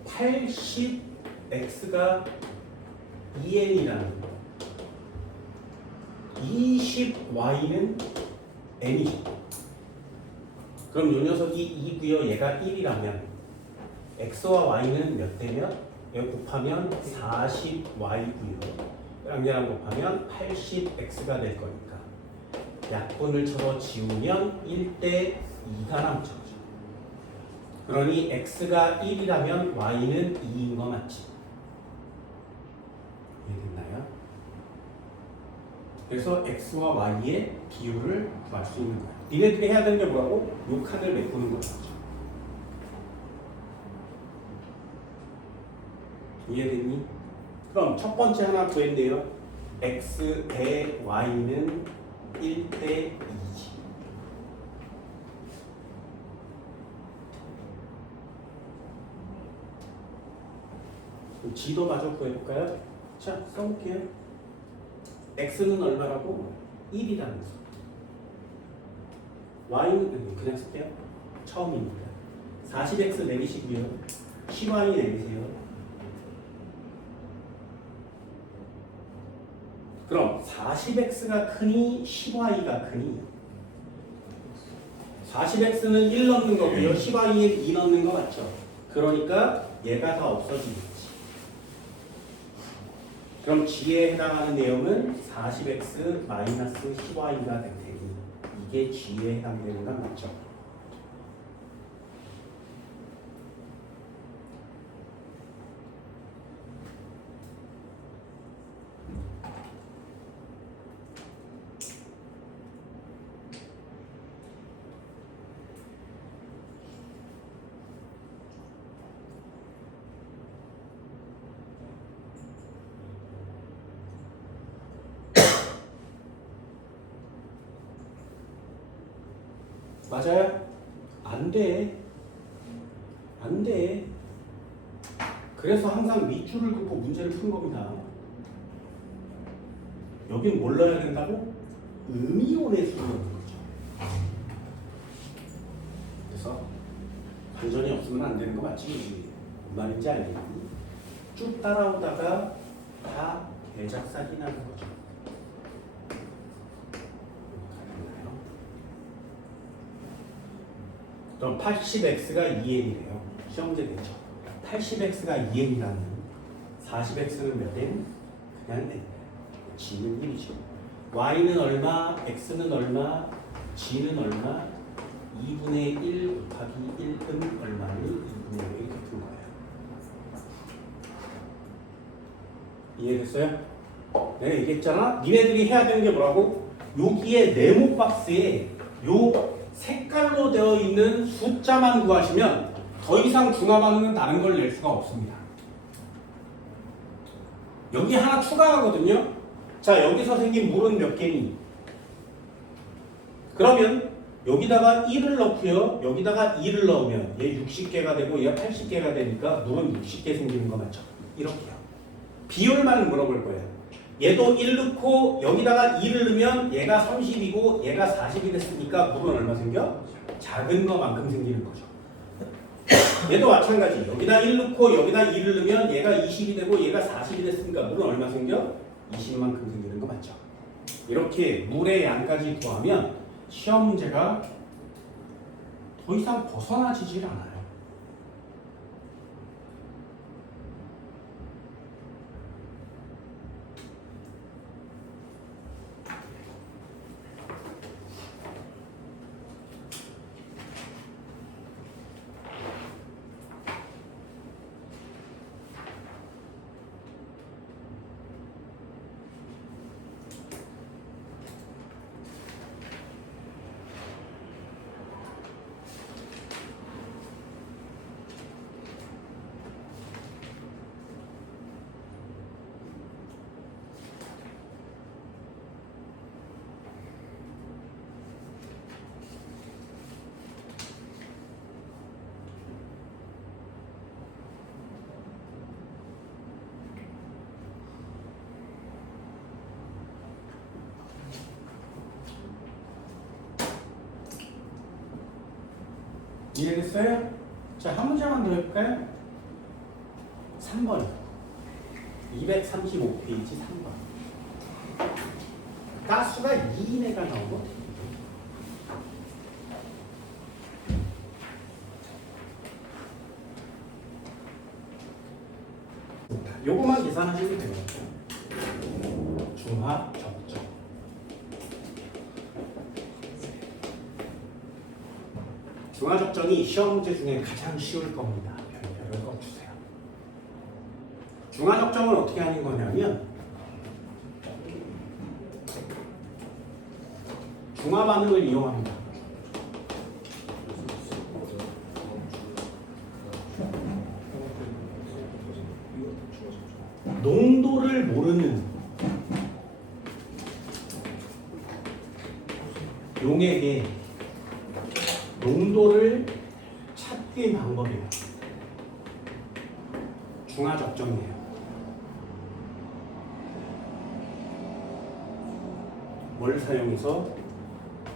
80x가 2n이라는 거. 20y는 n이죠. 그럼 요 녀석이 2고요. 얘가 1이라면 x와 y는 몇 대 몇? 여기 곱하면 40y고요. 얘랑 곱하면 80x가 될 거니까 약분을 쳐서 지우면 1대 2가 남죠. 그러니 x가 1이라면 y는 2인 거 맞지? 이해됐나요? 그래서 x와 y의 비율을 구할 수 있는 거예요. 니네들이 해야 되는 게 뭐라고? 요 칸을 메꾸는 거죠. 이해됐니? 그럼 첫 번째 하나 구했네요. x 대 y는 1대 2지. g도 마저 구해볼까요? 자, 써볼게요. x는 얼마라고? 1이라는 거. y는 그냥 쓸게요. 처음이니까 40x 내리시고요. 10y 내리세요. 그럼 40x가 크니 10y가 크니? 40x는 1 넣는 거고요. 10y는 2 넣는 거 맞죠? 그러니까 얘가 다 없어지겠지. 그럼 g에 해당하는 내용은 40x 마이너스 10y가 될 테니 이게 g에 해당되는 건 맞죠? 맞아요? 안 돼. 안 돼. 그래서 항상 밑줄을 긋고 문제를 푼 겁니다. 여긴 뭘 넣어야 된다고? 음이온의 수를 넣는 거죠. 그래서 반전이 없으면 안 되는 거 맞지? 무슨 말인지 알겠니? 쭉 따라오다가 다 대작살이 나는 거죠. 그럼 80x가 2n이래요. 시험 문제 되죠. 80x가 2n이라는 40x는 몇 n? 그냥 n. g는 1이죠. y는 얼마? x는 얼마? g는 얼마? 2분의 1 곱하기 1은 얼마니? 2분의 1이 이렇게 푼 거예요. 이해됐어요? 내가 얘기했잖아. 니네들이 해야 되는 게 뭐라고? 여기에 네모 박스에 요 색깔로 되어 있는 숫자만 구하시면 더 이상 중화 반응은 다른 걸 낼 수가 없습니다. 여기 하나 추가하거든요. 자, 여기서 생긴 물은 몇 개니? 그러면 여기다가 1을 넣고요. 여기다가 2를 넣으면 얘 60개가 되고 얘가 80개가 되니까 물은 60개 생기는 거 맞죠? 이렇게요. 비율만 물어볼 거예요. 얘도 1 넣고 여기다가 2를 넣으면 얘가 30이고 얘가 40이 됐으니까 물은 얼마 생겨? 작은 거만큼 생기는 거죠. 얘도 마찬가지. 여기다 1 넣고 여기다 2를 넣으면 얘가 20이 되고 얘가 40이 됐으니까 물은 얼마 생겨? 20만큼 생기는 거 맞죠? 이렇게 물의 양까지 구하면 시험 문제가 더 이상 벗어나지질 않아요. 이해됐어요? 자, 한 문제만 더 해볼까요? 3번 235페이지 3번 가수가 2인애가 나오고 요거만 계산하시면 돼요. 중화 적정 중화 적정이 시험 문제 중에 가장 쉬울 겁니다. 별을 꼭 주세요. 중화 적정을 어떻게 하는 거냐면 중화 반응을 이용합니다. 농도를 모르는 용에게 농도를 찾기 방법이에요. 중화 적정이에요. 뭘 사용해서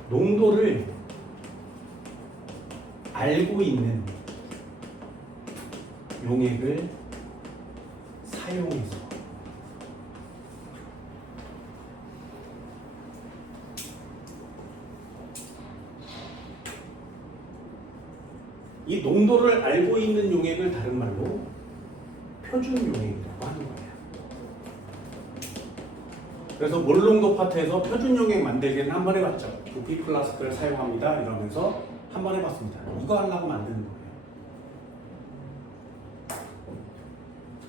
농도를 알고 있는 용액을 사용해서 이 농도를 알고 있는 용액을 다른 말로 표준 용액이라고 하는 거예요. 그래서 몰농도 파트에서 표준 용액 만들기는 한 번 해봤죠. 부피 플라스크를 사용합니다 이러면서 한 번 해봤습니다. 이거 하려고 만드는 거예요.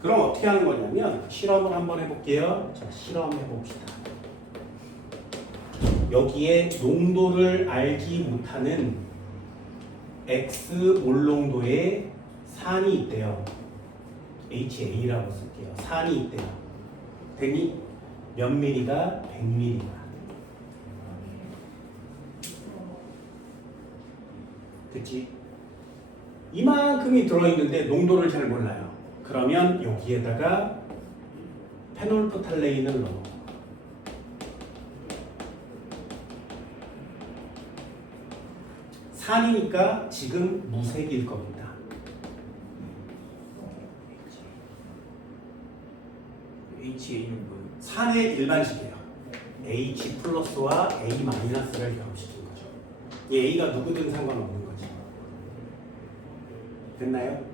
그럼 어떻게 하는 거냐면 실험을 한번 해볼게요. 자, 실험해봅시다. 여기에 농도를 알지 못하는 X 몰농도의 산이 있대요. HA라고 쓸게요. 산이 있대요. 되니 몇 미리가 100미리가. 그치? 이만큼이 들어있는데 농도를 잘 몰라요. 그러면 여기에다가 페놀프탈레인을 넣어. 산이니까 지금 무색일 겁니다. HA는 뭐예요? 산의 일반식이에요. H 플러스와 A 마이너스를 결합시킨 거죠. 이 A가 누구든 상관없는 거죠. 됐나요?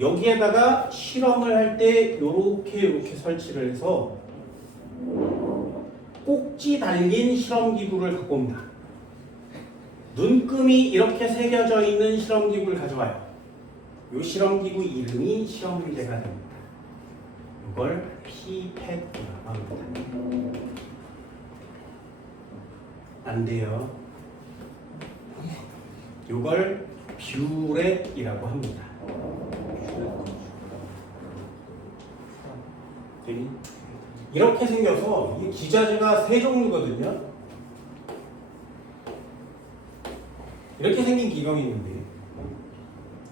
여기에다가 실험을 할 때 이렇게 설치를 해서 꼭지 달린 실험기구를 갖고 옵니다. 눈금이 이렇게 새겨져 있는 실험기구를 가져와요. 이 실험기구 이름이 실험대가 됩니다. 이걸 피펫이라고 합니다. 안 돼요. 이걸 뷰렛이라고 합니다. 이렇게 생겨서 이 기자재가 세 종류거든요. 이렇게 생긴 기경이 있는데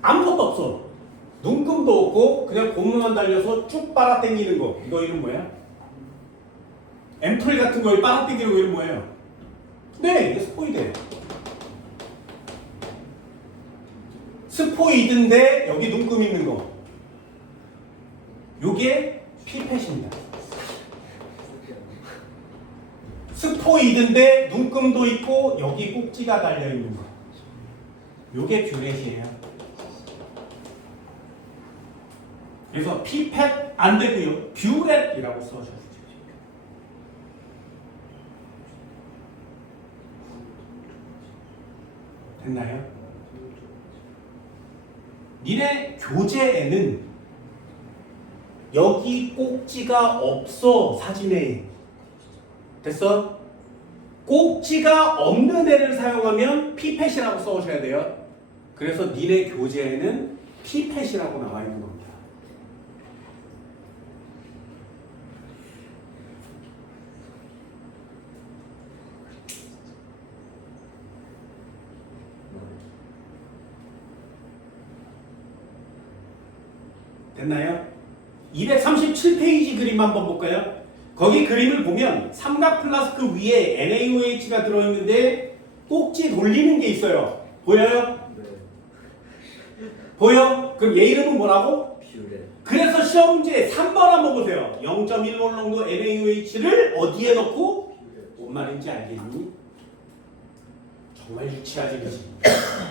아무것도 없어. 눈금도 없고 그냥 고무만 달려서 쭉 빨아당기는 거. 이거 이름 뭐야? 앰플 같은 거 빨아당기는 거 이름 뭐예요? 네, 이게 스포이드예요. 스포이드인데 여기 눈금 있는 거. 요게 피펫입니다. 스포이드인데 눈금도 있고 여기 꼭지가 달려 있는 거. 요게 뷰렛이에요. 그래서 피펫 안 되고요. 뷰렛이라고 써주세요. 됐나요? 니네 교재에는 여기 꼭지가 없어. 사진에. 됐어? 꼭지가 없는 애를 사용하면 피펫이라고 써오셔야 돼요. 그래서 니네 교재에는 피펫이라고 나와 있는 겁니다. 됐나요? 237페이지 그림 한번 볼까요? 거기 그림을 보면 삼각 플라스크 위에 NaOH가 들어있는데 꼭지 돌리는 게 있어요. 보여요? 네. 보여? 그럼 얘 이름은 뭐라고? 뷰렛. 그래서 시험 문제 3번 한번 보세요. 0.1몰 농도 NaOH를 어디에 넣고? 뭔 말인지 알겠니? 정말 유치하지 그치?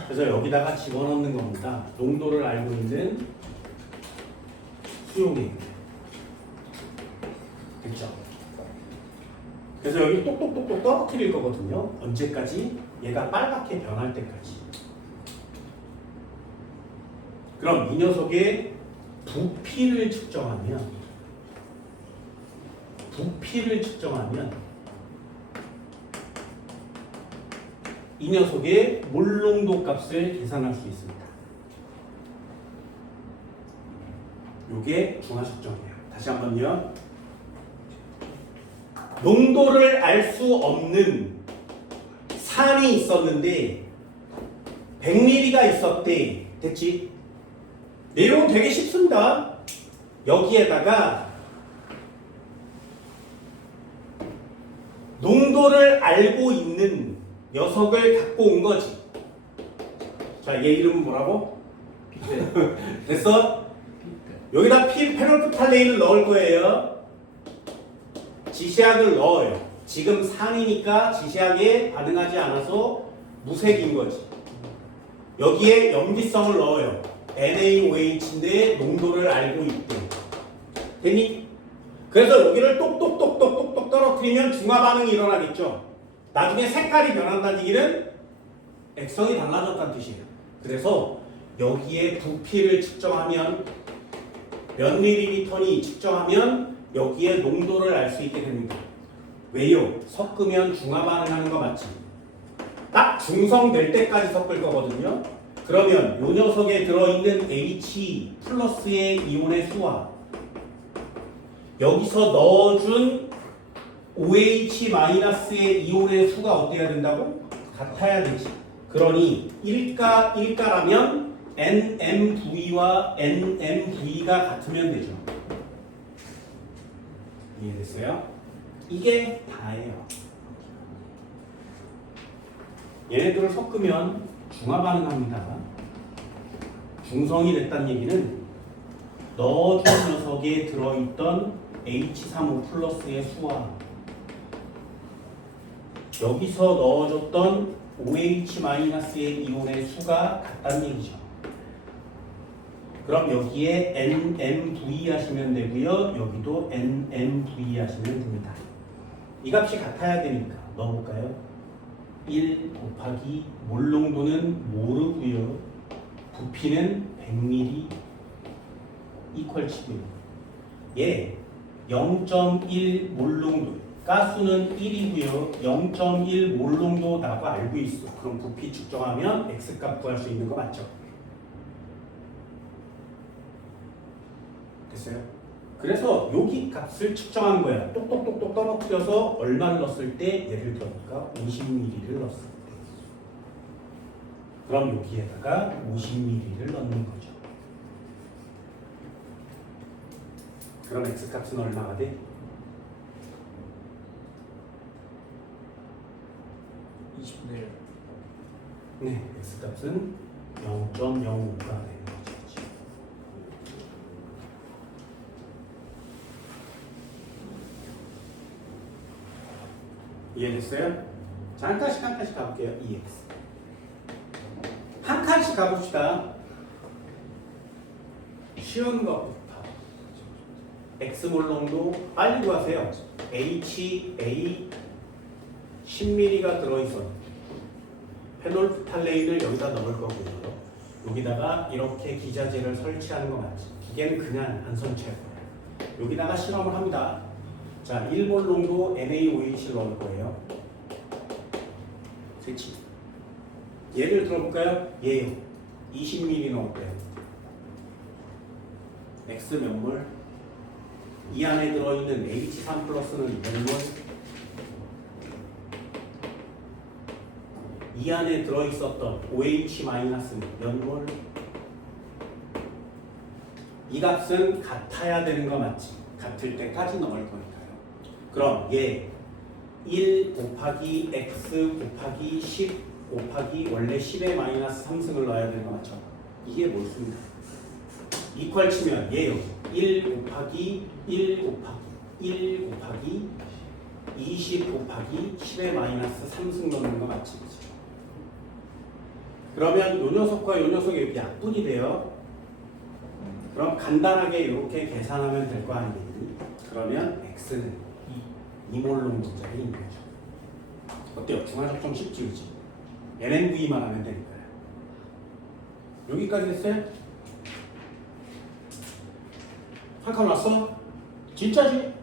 그래서 여기다가 집어넣는 겁니다. 농도를 알고 있는 수용액. 됐죠? 그래서 여기 똑똑똑똑 떨어뜨릴 거거든요. 언제까지? 얘가 빨갛게 변할 때까지. 그럼 이 녀석의 부피를 측정하면 이 녀석의 몰농도 값을 계산할 수 있습니다. 이게 중화측정이에요. 다시 한번요. 농도를 알 수 없는 산이 있었는데 100ml가 있었대. 됐지? 내용은 되게 쉽습니다. 여기에다가 농도를 알고 있는 녀석을 갖고 온 거지. 자, 얘 이름은 뭐라고? 됐어? 여기다 페놀프탈레인을 넣을 거예요. 지시약을 넣어요. 지금 산이니까 지시약에 반응하지 않아서 무색인 거지. 여기에 염기성을 넣어요. NaOH인데 농도를 알고 있대. 됐니? 그래서 여기를 똑똑똑똑똑똑 떨어뜨리면 중화 반응이 일어나겠죠. 나중에 색깔이 변한다는 얘기는 액성이 달라졌다는 뜻이에요. 그래서 여기에 부피를 측정하면 몇 밀리리터니 측정하면 여기에 농도를 알 수 있게 됩니다. 왜요? 섞으면 중화 반응하는 거 맞지? 딱 중성될 때까지 섞을 거거든요. 그러면 이 녀석에 들어있는 H 플러스의 이온의 수와 여기서 넣어준 OH 마이너스의 이온의 수가 어때야 된다고? 같아야 되지. 그러니 1가라면 NMV와 NMV가 같으면 되죠. 이해됐어요? 이게 다예요. 얘네들을 섞으면 중화 반응합니다. 중성이 됐다는 얘기는 넣어준 녀석에 들어있던 H35 플러스의 수와 여기서 넣어줬던 OH 마이너스의 이온의 수가 같다는 얘기죠. 그럼 여기에 NMV 하시면 되고요. 여기도 NMV 하시면 됩니다. 이 값이 같아야 되니까 넣어볼까요? 1 곱하기 몰 농도는 모르고요. 부피는 100ml 이퀄 치고요. 얘 0.1 몰 농도, 가스는 1이고요. 0.1 몰 농도라고 알고 있어. 그럼 부피 측정하면 X값 구할 수 있는 거 맞죠? 됐어요? 그래서 여기 값을 측정한 거야. 똑똑똑똑 떨어뜨려서 얼마를 넣었을 때 예를 들어볼까? 50ml를 넣었을 때. 그럼 여기에다가 50ml를 넣는 거죠. 그럼 X값은 얼마가 돼? 20분의 네, X값은 0.05가 되는 거죠. 이해됐어요? 자, 한 칸씩 가볼게요. EX. 한 칸씩 가봅시다. 쉬운 것부터. X몰 농도 빨리 구하세요. HA 10ml가 들어있어. 페놀프탈레인을 여기다 넣을 거고요. 여기다가 이렇게 기자재를 설치하는 거 맞지? 기계는 그냥 안 설치할 거예요. 여기다가 실험을 합니다. 자, 1몰 농도 NaOH를 넣을 거예요. 그렇지? 예를 들어볼까요? 얘요. 20ml 넣을게요. X 몇 몰? 이 안에 들어있는 H3 플러스는 몇 몰? 이 안에 들어있었던 OH 마이너스는 몇 몰? 이 값은 같아야 되는 거 맞지? 같을 때까지 넣을 거니까요. 그럼 얘 1 곱하기 x 곱하기 10 곱하기 원래 10의 마이너스 3승을 넣어야 되는 거 맞죠? 이게 뭘습니다. 이퀄 치면 얘요. 1 곱하기 1 곱하기 1 곱하기 20 곱하기 10의 마이너스 3승 넣는 거 맞지? 그러면 요 녀석과 요 녀석이 이렇게 약분이 돼요. 그럼 간단하게 이렇게 계산하면 될 거 아니겠니? 그러면 x는 2몰 농도짜리 있는 거죠. 어때요? 중화적정 쉽지, 그치? NMV만 하면 되니까요. 여기까지 됐어요? 한 칸 왔어? 진짜지?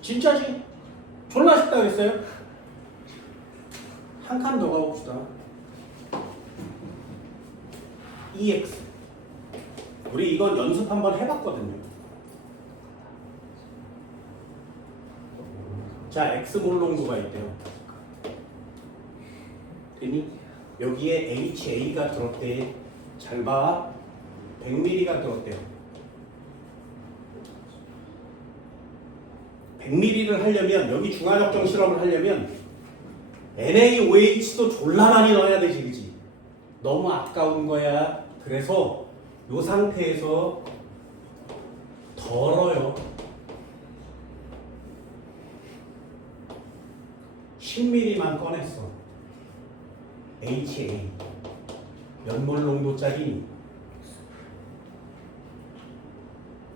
진짜지? 졸라 쉽다 그랬어요? 한 칸 더 가봅시다. EX. 우리 이건 연습 한번 해봤거든요. 자, X몰 농도가 있대요. 되니? 여기에 HA가 들었대. 잘 봐. 100ml가 들었대요. 100ml를 하려면, 여기 중화적정 실험을 하려면 NaOH도 졸라 많이 넣어야 되지, 그지? 너무 아까운 거야. 그래서 이 상태에서 덜어요. 10mm만 꺼냈어. HA 연몰 농도짜리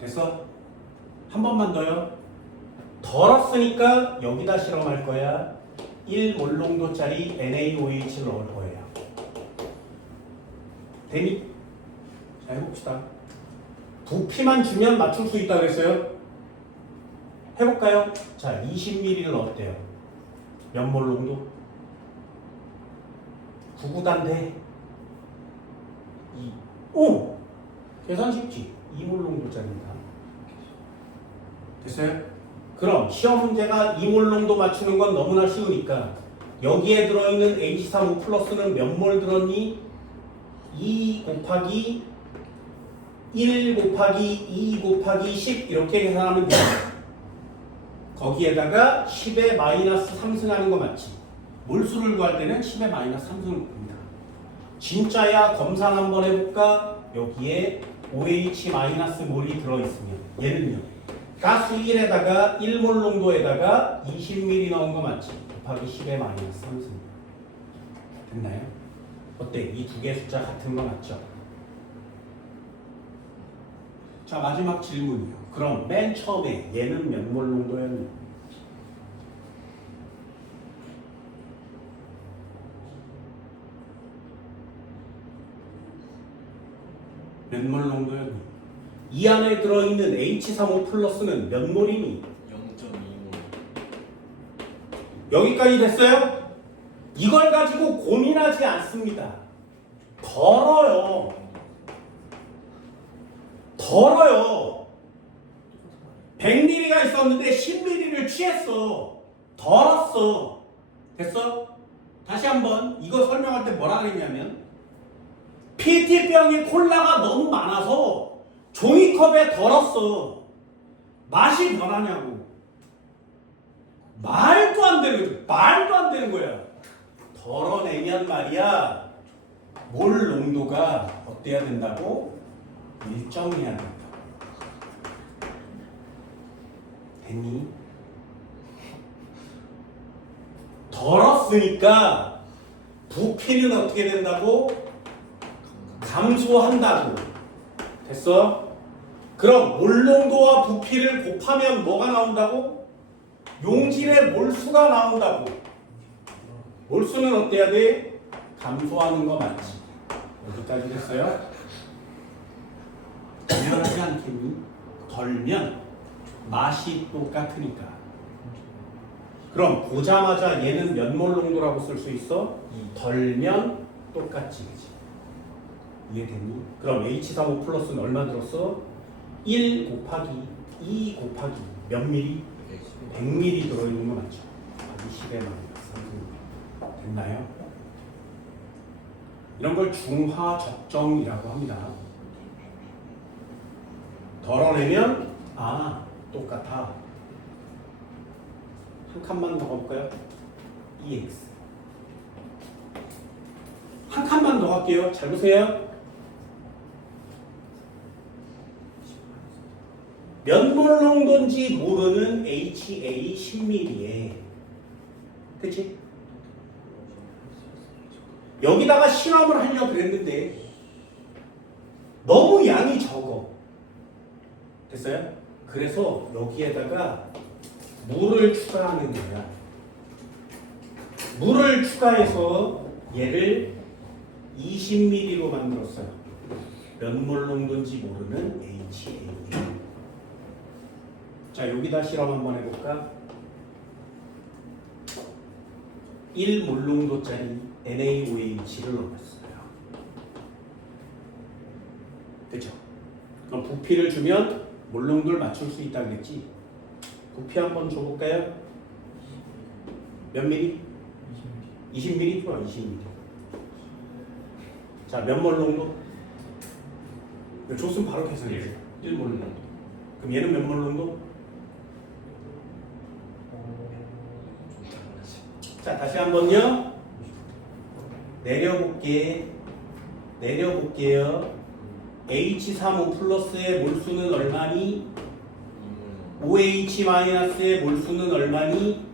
됐어? 한 번만 더요. 덜었으니까 여기다 실험할 거야. 1몰 농도짜리 NaOH를 넣을 거예요. 되니? 자, 해봅시다. 부피만 주면 맞출 수 있다고 했어요. 해볼까요? 자, 20ml를 넣었대요. 몇 몰 농도? 9구단데 2. 오! 계산 쉽지? 2몰 농도짜리입니다. 됐어요? 그럼 시험 문제가 2몰 농도 맞추는 건 너무나 쉬우니까 여기에 들어있는 H35 플러스는 몇 몰 들었니? 2 곱하기 1 곱하기 2 곱하기 10 이렇게 계산하면 돼요. 거기에다가 10의 마이너스 3승하는 거 맞지? 몰수를 구할 때는 10의 마이너스 3승을 봅니다. 진짜야 검산 한번 해볼까? 여기에 OH 마이너스 몰이 들어있으면 얘는요. 가스 1에다가 1몰 농도에다가 20ml 넣은 거 맞지? 곱하기 10의 마이너스 3승. 됐나요? 어때? 이 두 개 숫자 같은 거 맞죠? 자, 마지막 질문이요. 그럼 맨 처음에 얘는 몇 몰 농도였니? 몇 몰 농도였니? 이 안에 들어있는 H35 플러스는 몇 몰이니? 0.25. 여기까지 됐어요? 이걸 가지고 고민하지 않습니다. 덜어요. 덜어요. 100ml가 있었는데 10ml를 취했어. 덜었어. 됐어? 다시 한번 이거 설명할 때 뭐라 그랬냐면 PT병에 콜라가 너무 많아서 종이컵에 덜었어. 맛이 변하냐고. 말도 안 되는 거야. 덜어내면 말이야. 몰 농도가 어때야 된다고? 일정해야 된다. 됐니? 덜었으니까 부피는 어떻게 된다고? 감소한다고. 됐어? 그럼 몰 농도와 부피를 곱하면 뭐가 나온다고? 용질의 몰수가 나온다고. 몰수는 어때야 돼? 감소하는 거 맞지? 여기까지 됐어요? 당연하지 않겠니? 덜면 맛이 똑같으니까. 그럼 보자마자 얘는 몇 몰 농도라고 쓸 수 있어? 덜면 똑같지, 그치? 이해됐니? 그럼 H35 플러스는 얼마 들었어? 1 곱하기 2 곱하기 몇 미리? 100ml 들어있는 거 맞죠? 20에 마이너스 3 됐나요? 이런 걸 중화 적정이라고 합니다. 덜어내면 똑같아. 한 칸만 더 가볼까요? EX. 한 칸만 더 갈게요. 잘 보세요. 몇 몰 농도인지 모르는 HA 10ml에, 그치? 여기다가 실험을 하려고 그랬는데 너무 양이 적어. 됐어요? 그래서 여기에다가 물을 추가하는 거야. 물을 추가해서 얘를 20ml로 만들었어요. 몇 몰 농도인지 모르는 HA. 자, 여기다 실험 한번 해볼까? 1몰 농도짜리 NaOH를 넣었어요. 그쵸? 그럼 부피를 주면 몰 농도를 맞출 수 있다 그랬지? 부피 한번 줘볼까요? 몇 미리? 20ml? 20ml. 자, 몇 몰 농도? 줬으면 바로 계산해줘. 1몰 농도. 그럼 얘는 몇 몰 농도? 자, 다시 한번요. 내려볼게요. H35 플러스의 몰수는 얼마니? OH-의 몰수는 얼마니?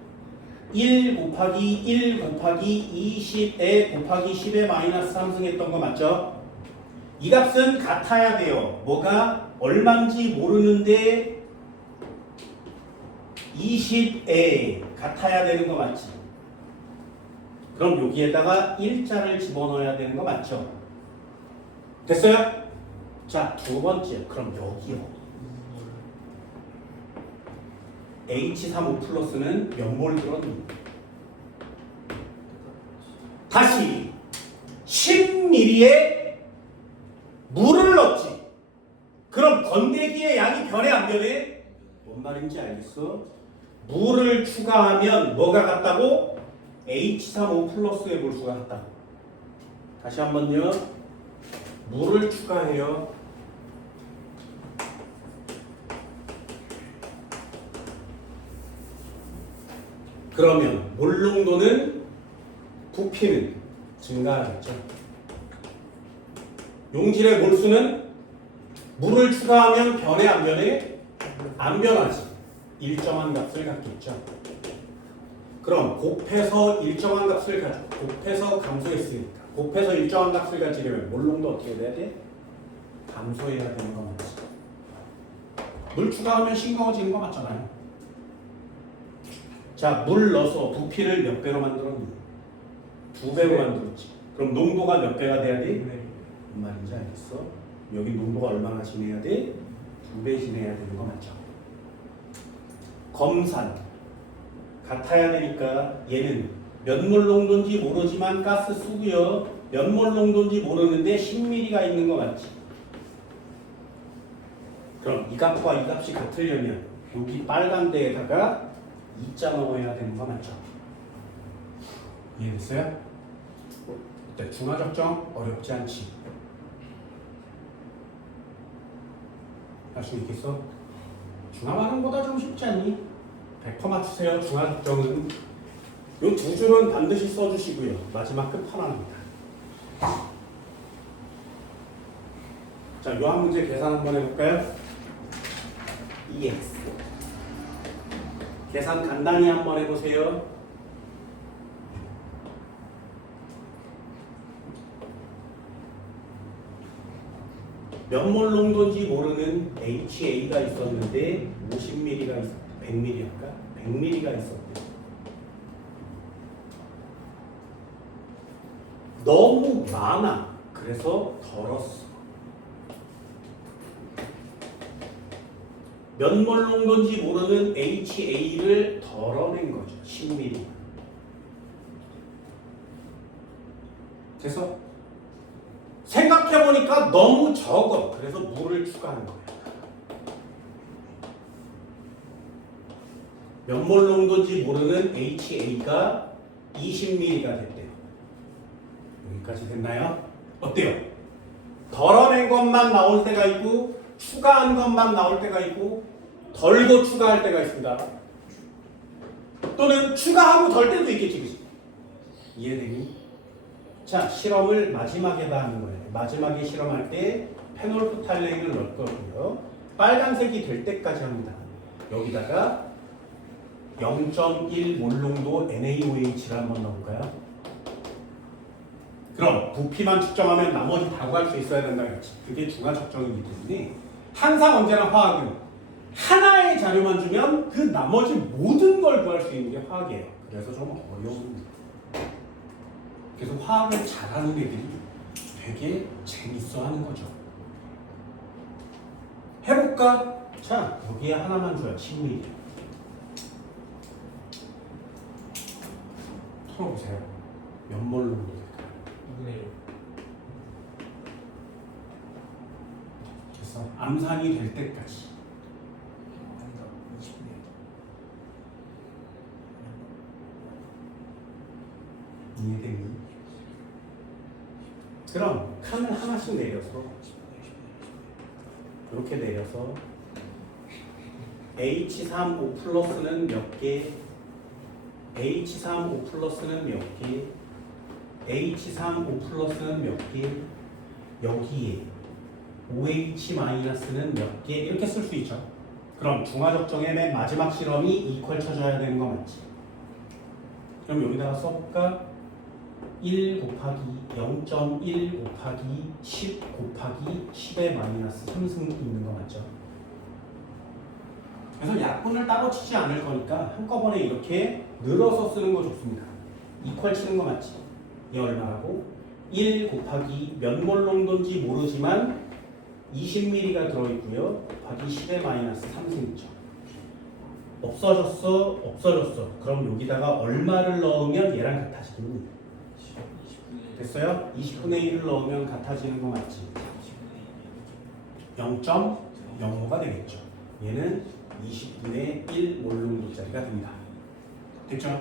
1 곱하기 1 곱하기 20에 곱하기 10에 마이너스 3승했던 거 맞죠? 이 값은 같아야 돼요. 뭐가 얼마인지 모르는데 20에 같아야 되는 거 맞지? 그럼 여기에다가 1자를 집어넣어야 되는 거 맞죠? 됐어요? 자, 두 번째. 그럼 여기요. H35 플러스는 몇 몰 들었니? 다시 10ml에 물을 넣었지. 그럼 건더기의 양이 변해 안 변해? 뭔 말인지 알겠어? 물을 추가하면 뭐가 같다고? H35 플러스의 몰수가 같다고. 다시 한번요. 물을 추가해요. 그러면 몰농도는 부피는 증가하겠죠. 용질의 몰수는 물을 추가하면 변해 안 변해? 안 변하지. 일정한 값을 갖겠죠. 그럼 곱해서 일정한 값을 가지고 곱해서 감소했으니까 곱해서 일정한 값을 가지려면 몰농도 어떻게 돼야 돼? 감소해야 되는 거 맞지. 물 추가하면 싱거워지는 거 맞잖아요. 자, 물 넣어서 부피를 몇 배로 만들었니? 2배로 만들었지. 그럼 농도가 몇 배가 돼야 돼? 무슨 말인지 알겠어? 여기 농도가 얼마나 지내야 돼? 2배 지내야 되는 거 맞죠? 검산 같아야 되니까 얘는 몇 몰 농도인지 모르지만 가스 쓰고요. 몇 몰 농도인지 모르는데 10ml가 있는 거 맞지? 그럼 이 값과 이 값이 같으려면 여기 빨간 데에다가 2자 넣어야 되는 거 맞죠? 이해됐어요? 네, 중화적정 어렵지 않지? 할 수 있겠어? 중화반응보다 좀 쉽지 않니? 100% 맞추세요. 중화적정은 이 두 줄은 반드시 써주시고요. 마지막 끝판왕입니다. 자, 요 한 문제 계산 한번 해볼까요? EX 계산 간단히 한번 해보세요. 몇 몰 농도인지 모르는 HA가 있었는데 50ml가 있었대. 100ml일까? 100ml가 있었대. 너무 많아. 그래서 덜었어. 몇 몰 농도인지 모르는 HA를 덜어낸 거죠. 10ml. 그래서 생각해보니까 너무 적어. 그래서 물을 추가하는 거야. 몇 몰 농도인지 모르는 HA가 20ml가 됐대요. 여기까지 됐나요? 어때요? 덜어낸 것만 나올 때가 있고 추가한 것만 나올 때가 있고 덜고 추가할 때가 있습니다. 또는 추가하고 덜 때도 있겠지, 그치? 이해되니? 자, 실험을 마지막에다 하는 거예요. 마지막에 실험할 때 페놀프탈레인을 넣을 거고요. 빨간색이 될 때까지 합니다. 여기다가 0.1 몰농도 NaOH를 한번 넣어볼까요? 그럼 부피만 측정하면 나머지 다 구할 수 있어야 된다 그랬지. 그게 중화적정이기 때문에 항상 언제나 화학은 하나의 자료만 주면 그 나머지 모든 걸 구할 수 있는 게 화학이에요. 그래서 좀 어려운. 그래서 화학을 잘하는 애들이 되게 재밌어 하는 거죠. 해볼까? 자, 여기에 하나만 줘요. 10ml. 털어보세요. 몇 몰 정도 될까요? 2분의 1. 그래서 암산이 될 때까지. 아니다. 20분의 1. 이해되니? 그럼 칸을 하나씩 내려서 이렇게 내려서 H35 플러스는 몇 개? H35 플러스는 몇 개? H35 플러스는 몇 개? 여기에 OH 마이너스는 몇 개? 이렇게 쓸 수 있죠. 그럼 중화적정의 맨 마지막 실험이 이퀄 쳐줘야 되는 거 맞지? 그럼 여기다가 써볼까? 1 곱하기 0.1 곱하기 10 곱하기 10의 마이너스 3승 있는 거 맞죠? 그래서 약분을 따로 치지 않을 거니까 한꺼번에 이렇게 늘어서 쓰는 거 좋습니다. 이퀄 치는 거 맞지? 이 얼마라고? 1 곱하기 몇 몰 농도인지 모르지만 20ml가 들어있고요. 곱하기 10의 마이너스 3승 있죠. 없어졌어? 없어졌어. 그럼 여기다가 얼마를 넣으면 얘랑 같아지겠니? 됐어요? 20분의 1을 넣으면 같아지는 거 맞지? 0.05가 되겠죠. 얘는 20분의 1 몰 농도짜리가 됩니다. 됐죠?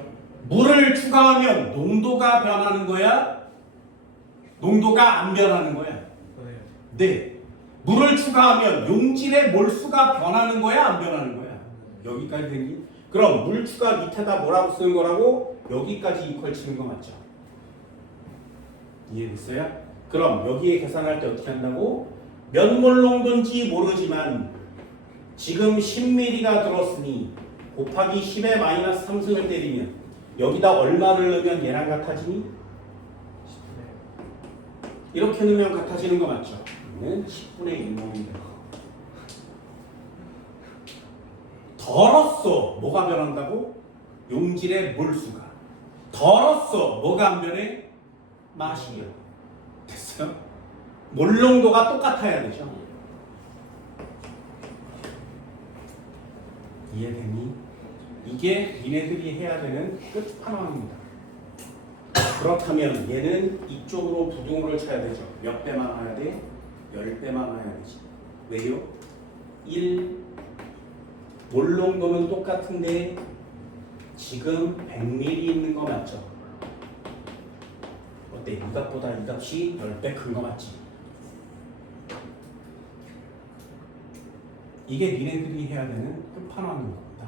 물을 추가하면 농도가 변하는 거야? 농도가 안 변하는 거야? 네. 물을 추가하면 용질의 몰수가 변하는 거야? 안 변하는 거야? 여기까지 되니? 그럼 물 추가 밑에다 뭐라고 쓰는 거라고? 여기까지 이퀄 치는 거 맞죠? 이해됐어요? 그럼 여기에 계산할 때 어떻게 한다고? 몇 몰 농도인지 모르지만 지금 10ml가 들었으니 곱하기 10의 마이너스 3승을 때리면 여기다 얼마를 넣으면 얘랑 같아지니? 이렇게 넣으면 같아지는 거 맞죠? 얘는 10분의 1몰입니다. 덜었어. 뭐가 변한다고? 용질의 몰수가. 덜었어. 뭐가 안 변해? 맛이요. 됐어요? 몰농도가 똑같아야 되죠. 이해되니? 이게 니네들이 해야 되는 끝판왕입니다. 그렇다면 얘는 이쪽으로 부등호를 쳐야 되죠. 몇 배만 와야 돼? 10배만 와야 되지. 왜요? 1 몰농도는 똑같은데 지금 100ml 있는 거 맞죠? 어때? 이 값보다 이 값이 10배 큰 거 맞지? 이게 니네들이 해야 되는 끝판왕인 겁니다.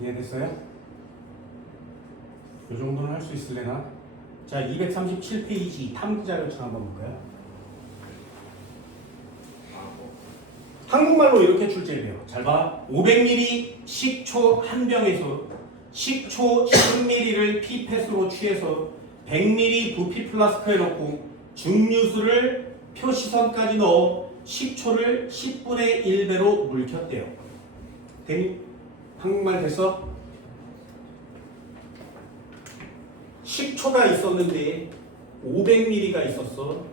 이해됐어요? 이 정도는 할 수 있을래나? 자, 237페이지 탐구 자료처럼 한번 볼까요? 한국말로 이렇게 출제해요. 잘 봐. 500ml 식초 한 병에서 식초 10ml를 피펫으로 취해서 100ml 부피 플라스크에 넣고 증류수를 표시선까지 넣어 식초를 10분의 1배로 물켰대요. 되니? 한국말 됐어? 식초가 있었는데 500ml가 있었어.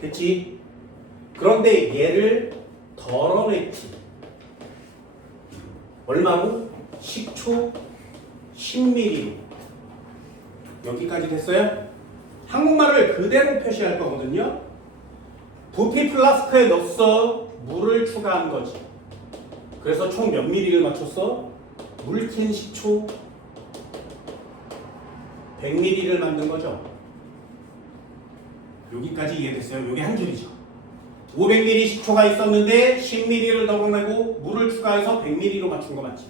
됐지? 그런데 얘를 덜어냈지. 얼마로? 식초 10ml. 여기까지 됐어요? 한국말을 그대로 표시할 거거든요. 부피 플라스크에 넣었어. 물을 추가한 거지. 그래서 총 몇 ml를 맞췄어? 물킨 식초 100ml를 만든 거죠. 여기까지 이해됐어요? 여기 한 줄이죠. 500ml 식초가 있었는데 10ml를 덜어내고 물을 추가해서 100ml로 맞춘 거 맞지?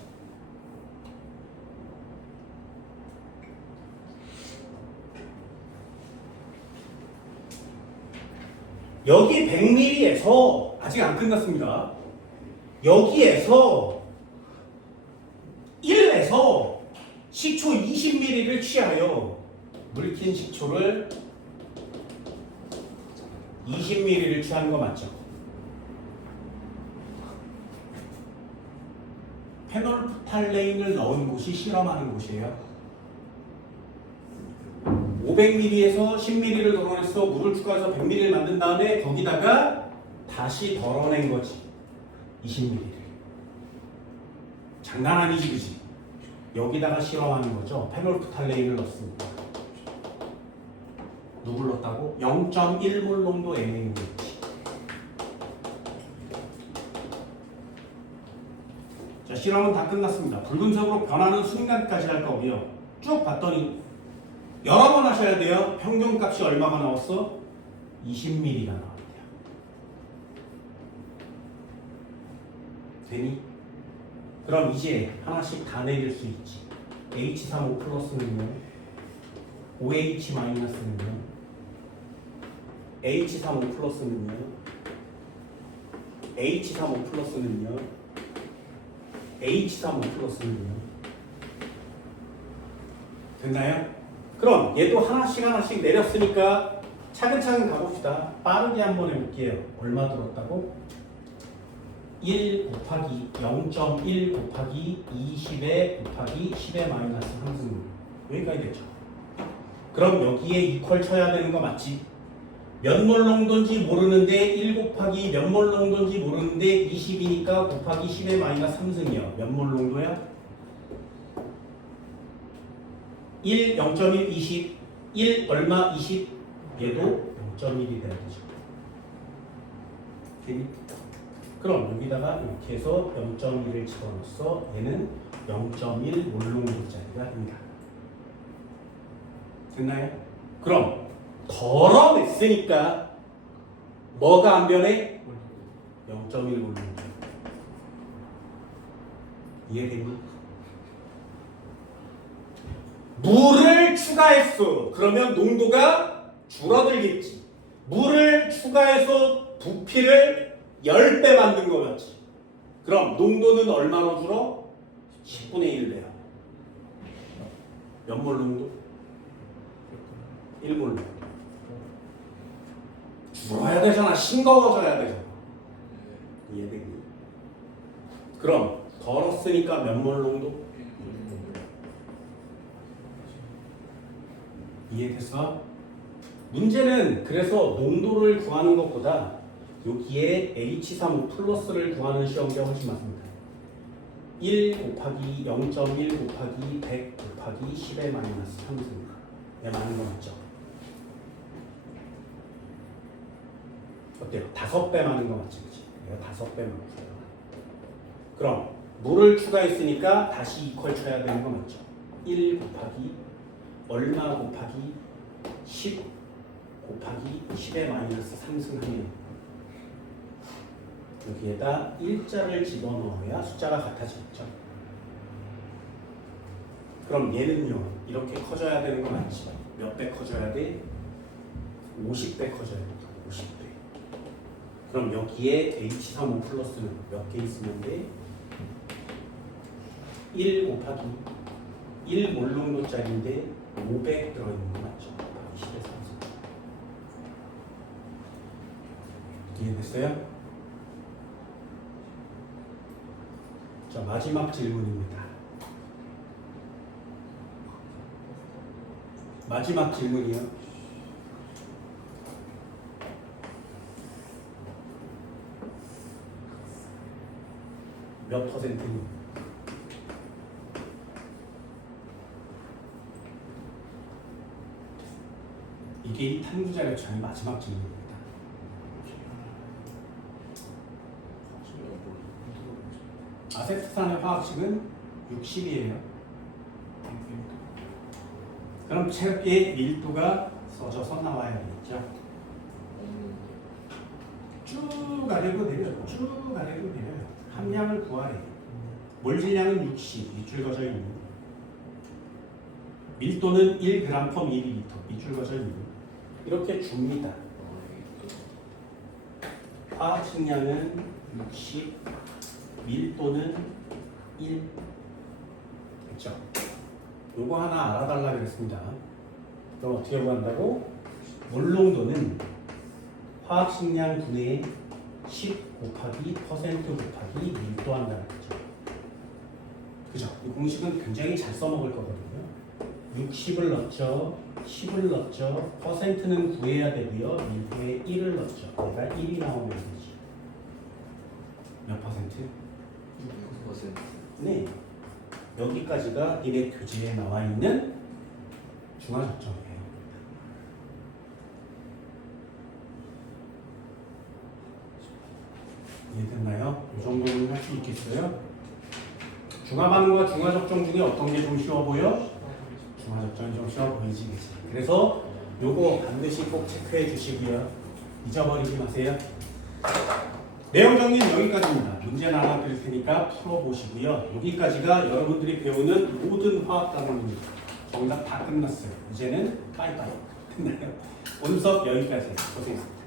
여기 100ml에서 아직 안 끝났습니다. 여기에서 1에서 식초 20ml를 취하여 물킨 식초를 20ml를 취하는 거 맞죠? 페놀프탈레인을 넣은 곳이 실험하는 곳이에요. 500ml에서 10ml를 덜어냈어. 물을 추가해서 100ml를 만든 다음에 거기다가 다시 덜어낸 거지. 20ml를. 장난 아니지, 그지? 여기다가 실험하는 거죠. 페놀프탈레인을 넣습니다. 누굴 넣었다고? 0.1몰 농도 Na있지. 자, 실험은 다 끝났습니다. 붉은색으로 변하는 순간까지 할 거고요. 쭉 봤더니 여러 번 하셔야 돼요. 평균값이 얼마가 나왔어? 20ml가 나왔대요. 되니? 그럼 이제 하나씩 다 내릴 수 있지. H35 플러스는요? OH 마이너스는요? H35 플러스는요? H35 플러스는요? H35 플러스는요? 됐나요? 그럼 얘도 하나씩 내렸으니까 차근차근 가봅시다. 빠르게 한번 해볼게요. 얼마 들었다고? 1 곱하기 0.1 곱하기 20에 곱하기 10의 마이너스 3승 여기까지 됐죠. 그럼 여기에 이퀄 쳐야 되는 거 맞지? 몇 몰 농도인지 모르는데 1 곱하기 몇 몰 농도인지 모르는데 20이니까 곱하기 10의 마이너스 3승이요. 몇 몰 농도야? 1, 0.1, 20 1 얼마? 20 얘도 0.1이 돼야 되죠. 되니? 그럼 여기다가 이렇게 해서 0.1을 집어넣어서 얘는 0.1 몰농도짜리가 됩니다. 됐나요? 그럼 덜어냈으니까 뭐가 안 변해? 0.1 몰농도. 이해되니? 물을 추가했어. 그러면 농도가 줄어들겠지. 물을 추가해서 부피를 10배 만든 거 맞지? 그럼 농도는 얼마로 줄어? 10분의 1배야. 몇 몰 농도? 1몰. 줄어야 되잖아. 싱거워져야 되잖아. 이해되니? 그럼 덜었으니까 몇 몰 농도? 이해됐어? 문제는 그래서 농도를 구하는 것보다 여기에 H35 플러스를 구하는 시험이 훨씬 많습니다. 1 곱하기 0.1 곱하기 100 곱하기 10의 마이너스 3승. 얘 많은 거 맞죠? 어때요? 5배 많은 거 맞지? 그치? 얘가 5배 많고요. 그럼 물을 추가했으니까 다시 이퀄 쳐야 되는 거 맞죠? 1 곱하기 얼마 곱하기 10 곱하기 10의 마이너스 3승 하면 여기에다 1자를 집어넣어야 숫자가 같아지겠죠. 그럼 얘는요 이렇게 커져야 되는 거 맞지? 몇 배 커져야 돼? 50배 커져야 돼. 50배. 그럼 여기에 H35 플러스는 몇 개 있으면 돼? 1 곱하기 1 몰농도짜리인데 500 들어있는 거 맞죠? 10의 3승. 이해됐어요? 자, 마지막 질문입니다. 마지막 질문이요. 몇 퍼센트니? 이게 이 탐구자료 전의 마지막 질문입니다. 아세트산의 화학식은 60이에요. 그럼 체계의 밀도가 써져서 나와야겠죠. 쭉 아래로 내려요. 쭉 아래로 내려요. 함량을 구하래. 몰질량은 60, 밑줄 그어져 있는. 밀도는 1g/ml, 밑줄 그어져 있는. 이렇게 줍니다. 화학식량은 60, 밀도는 1. 됐죠? 요거 하나 알아달라 그랬습니다. 그럼 어떻게 구한다고? 몰농도는 화학식량 분의 10 곱하기 퍼센트 곱하기 밀도 한다는 거죠. 그죠? 이 공식은 굉장히 잘 써먹을 거거든요. 60을 넣죠. 10을 넣죠. 퍼센트는 구해야 되고요. 밀도에 1을 넣죠. 얘가 1이 나오면 되지. 몇 퍼센트? 6%. 네. 여기까지가 니네 교재에 나와 있는 중화적정이에요. 이해됐나요? 이 정도는 할 수 있겠어요? 중화반응과 중화적정 중에 어떤 게 좀 쉬워 보여? 중화적정이 좀 쉬워 보이지, 그치? 그래서 요거 반드시 꼭 체크해 주시고요. 잊어버리지 마세요. 내용 정리는 여기까지입니다. 문제는 하나 드릴 테니까 풀어보시고요. 여기까지가 여러분들이 배우는 모든 화학 과목입니다. 정답 다 끝났어요. 이제는 빠이빠이. 끝나요. 오늘 수업 여기까지. 고생했습니다.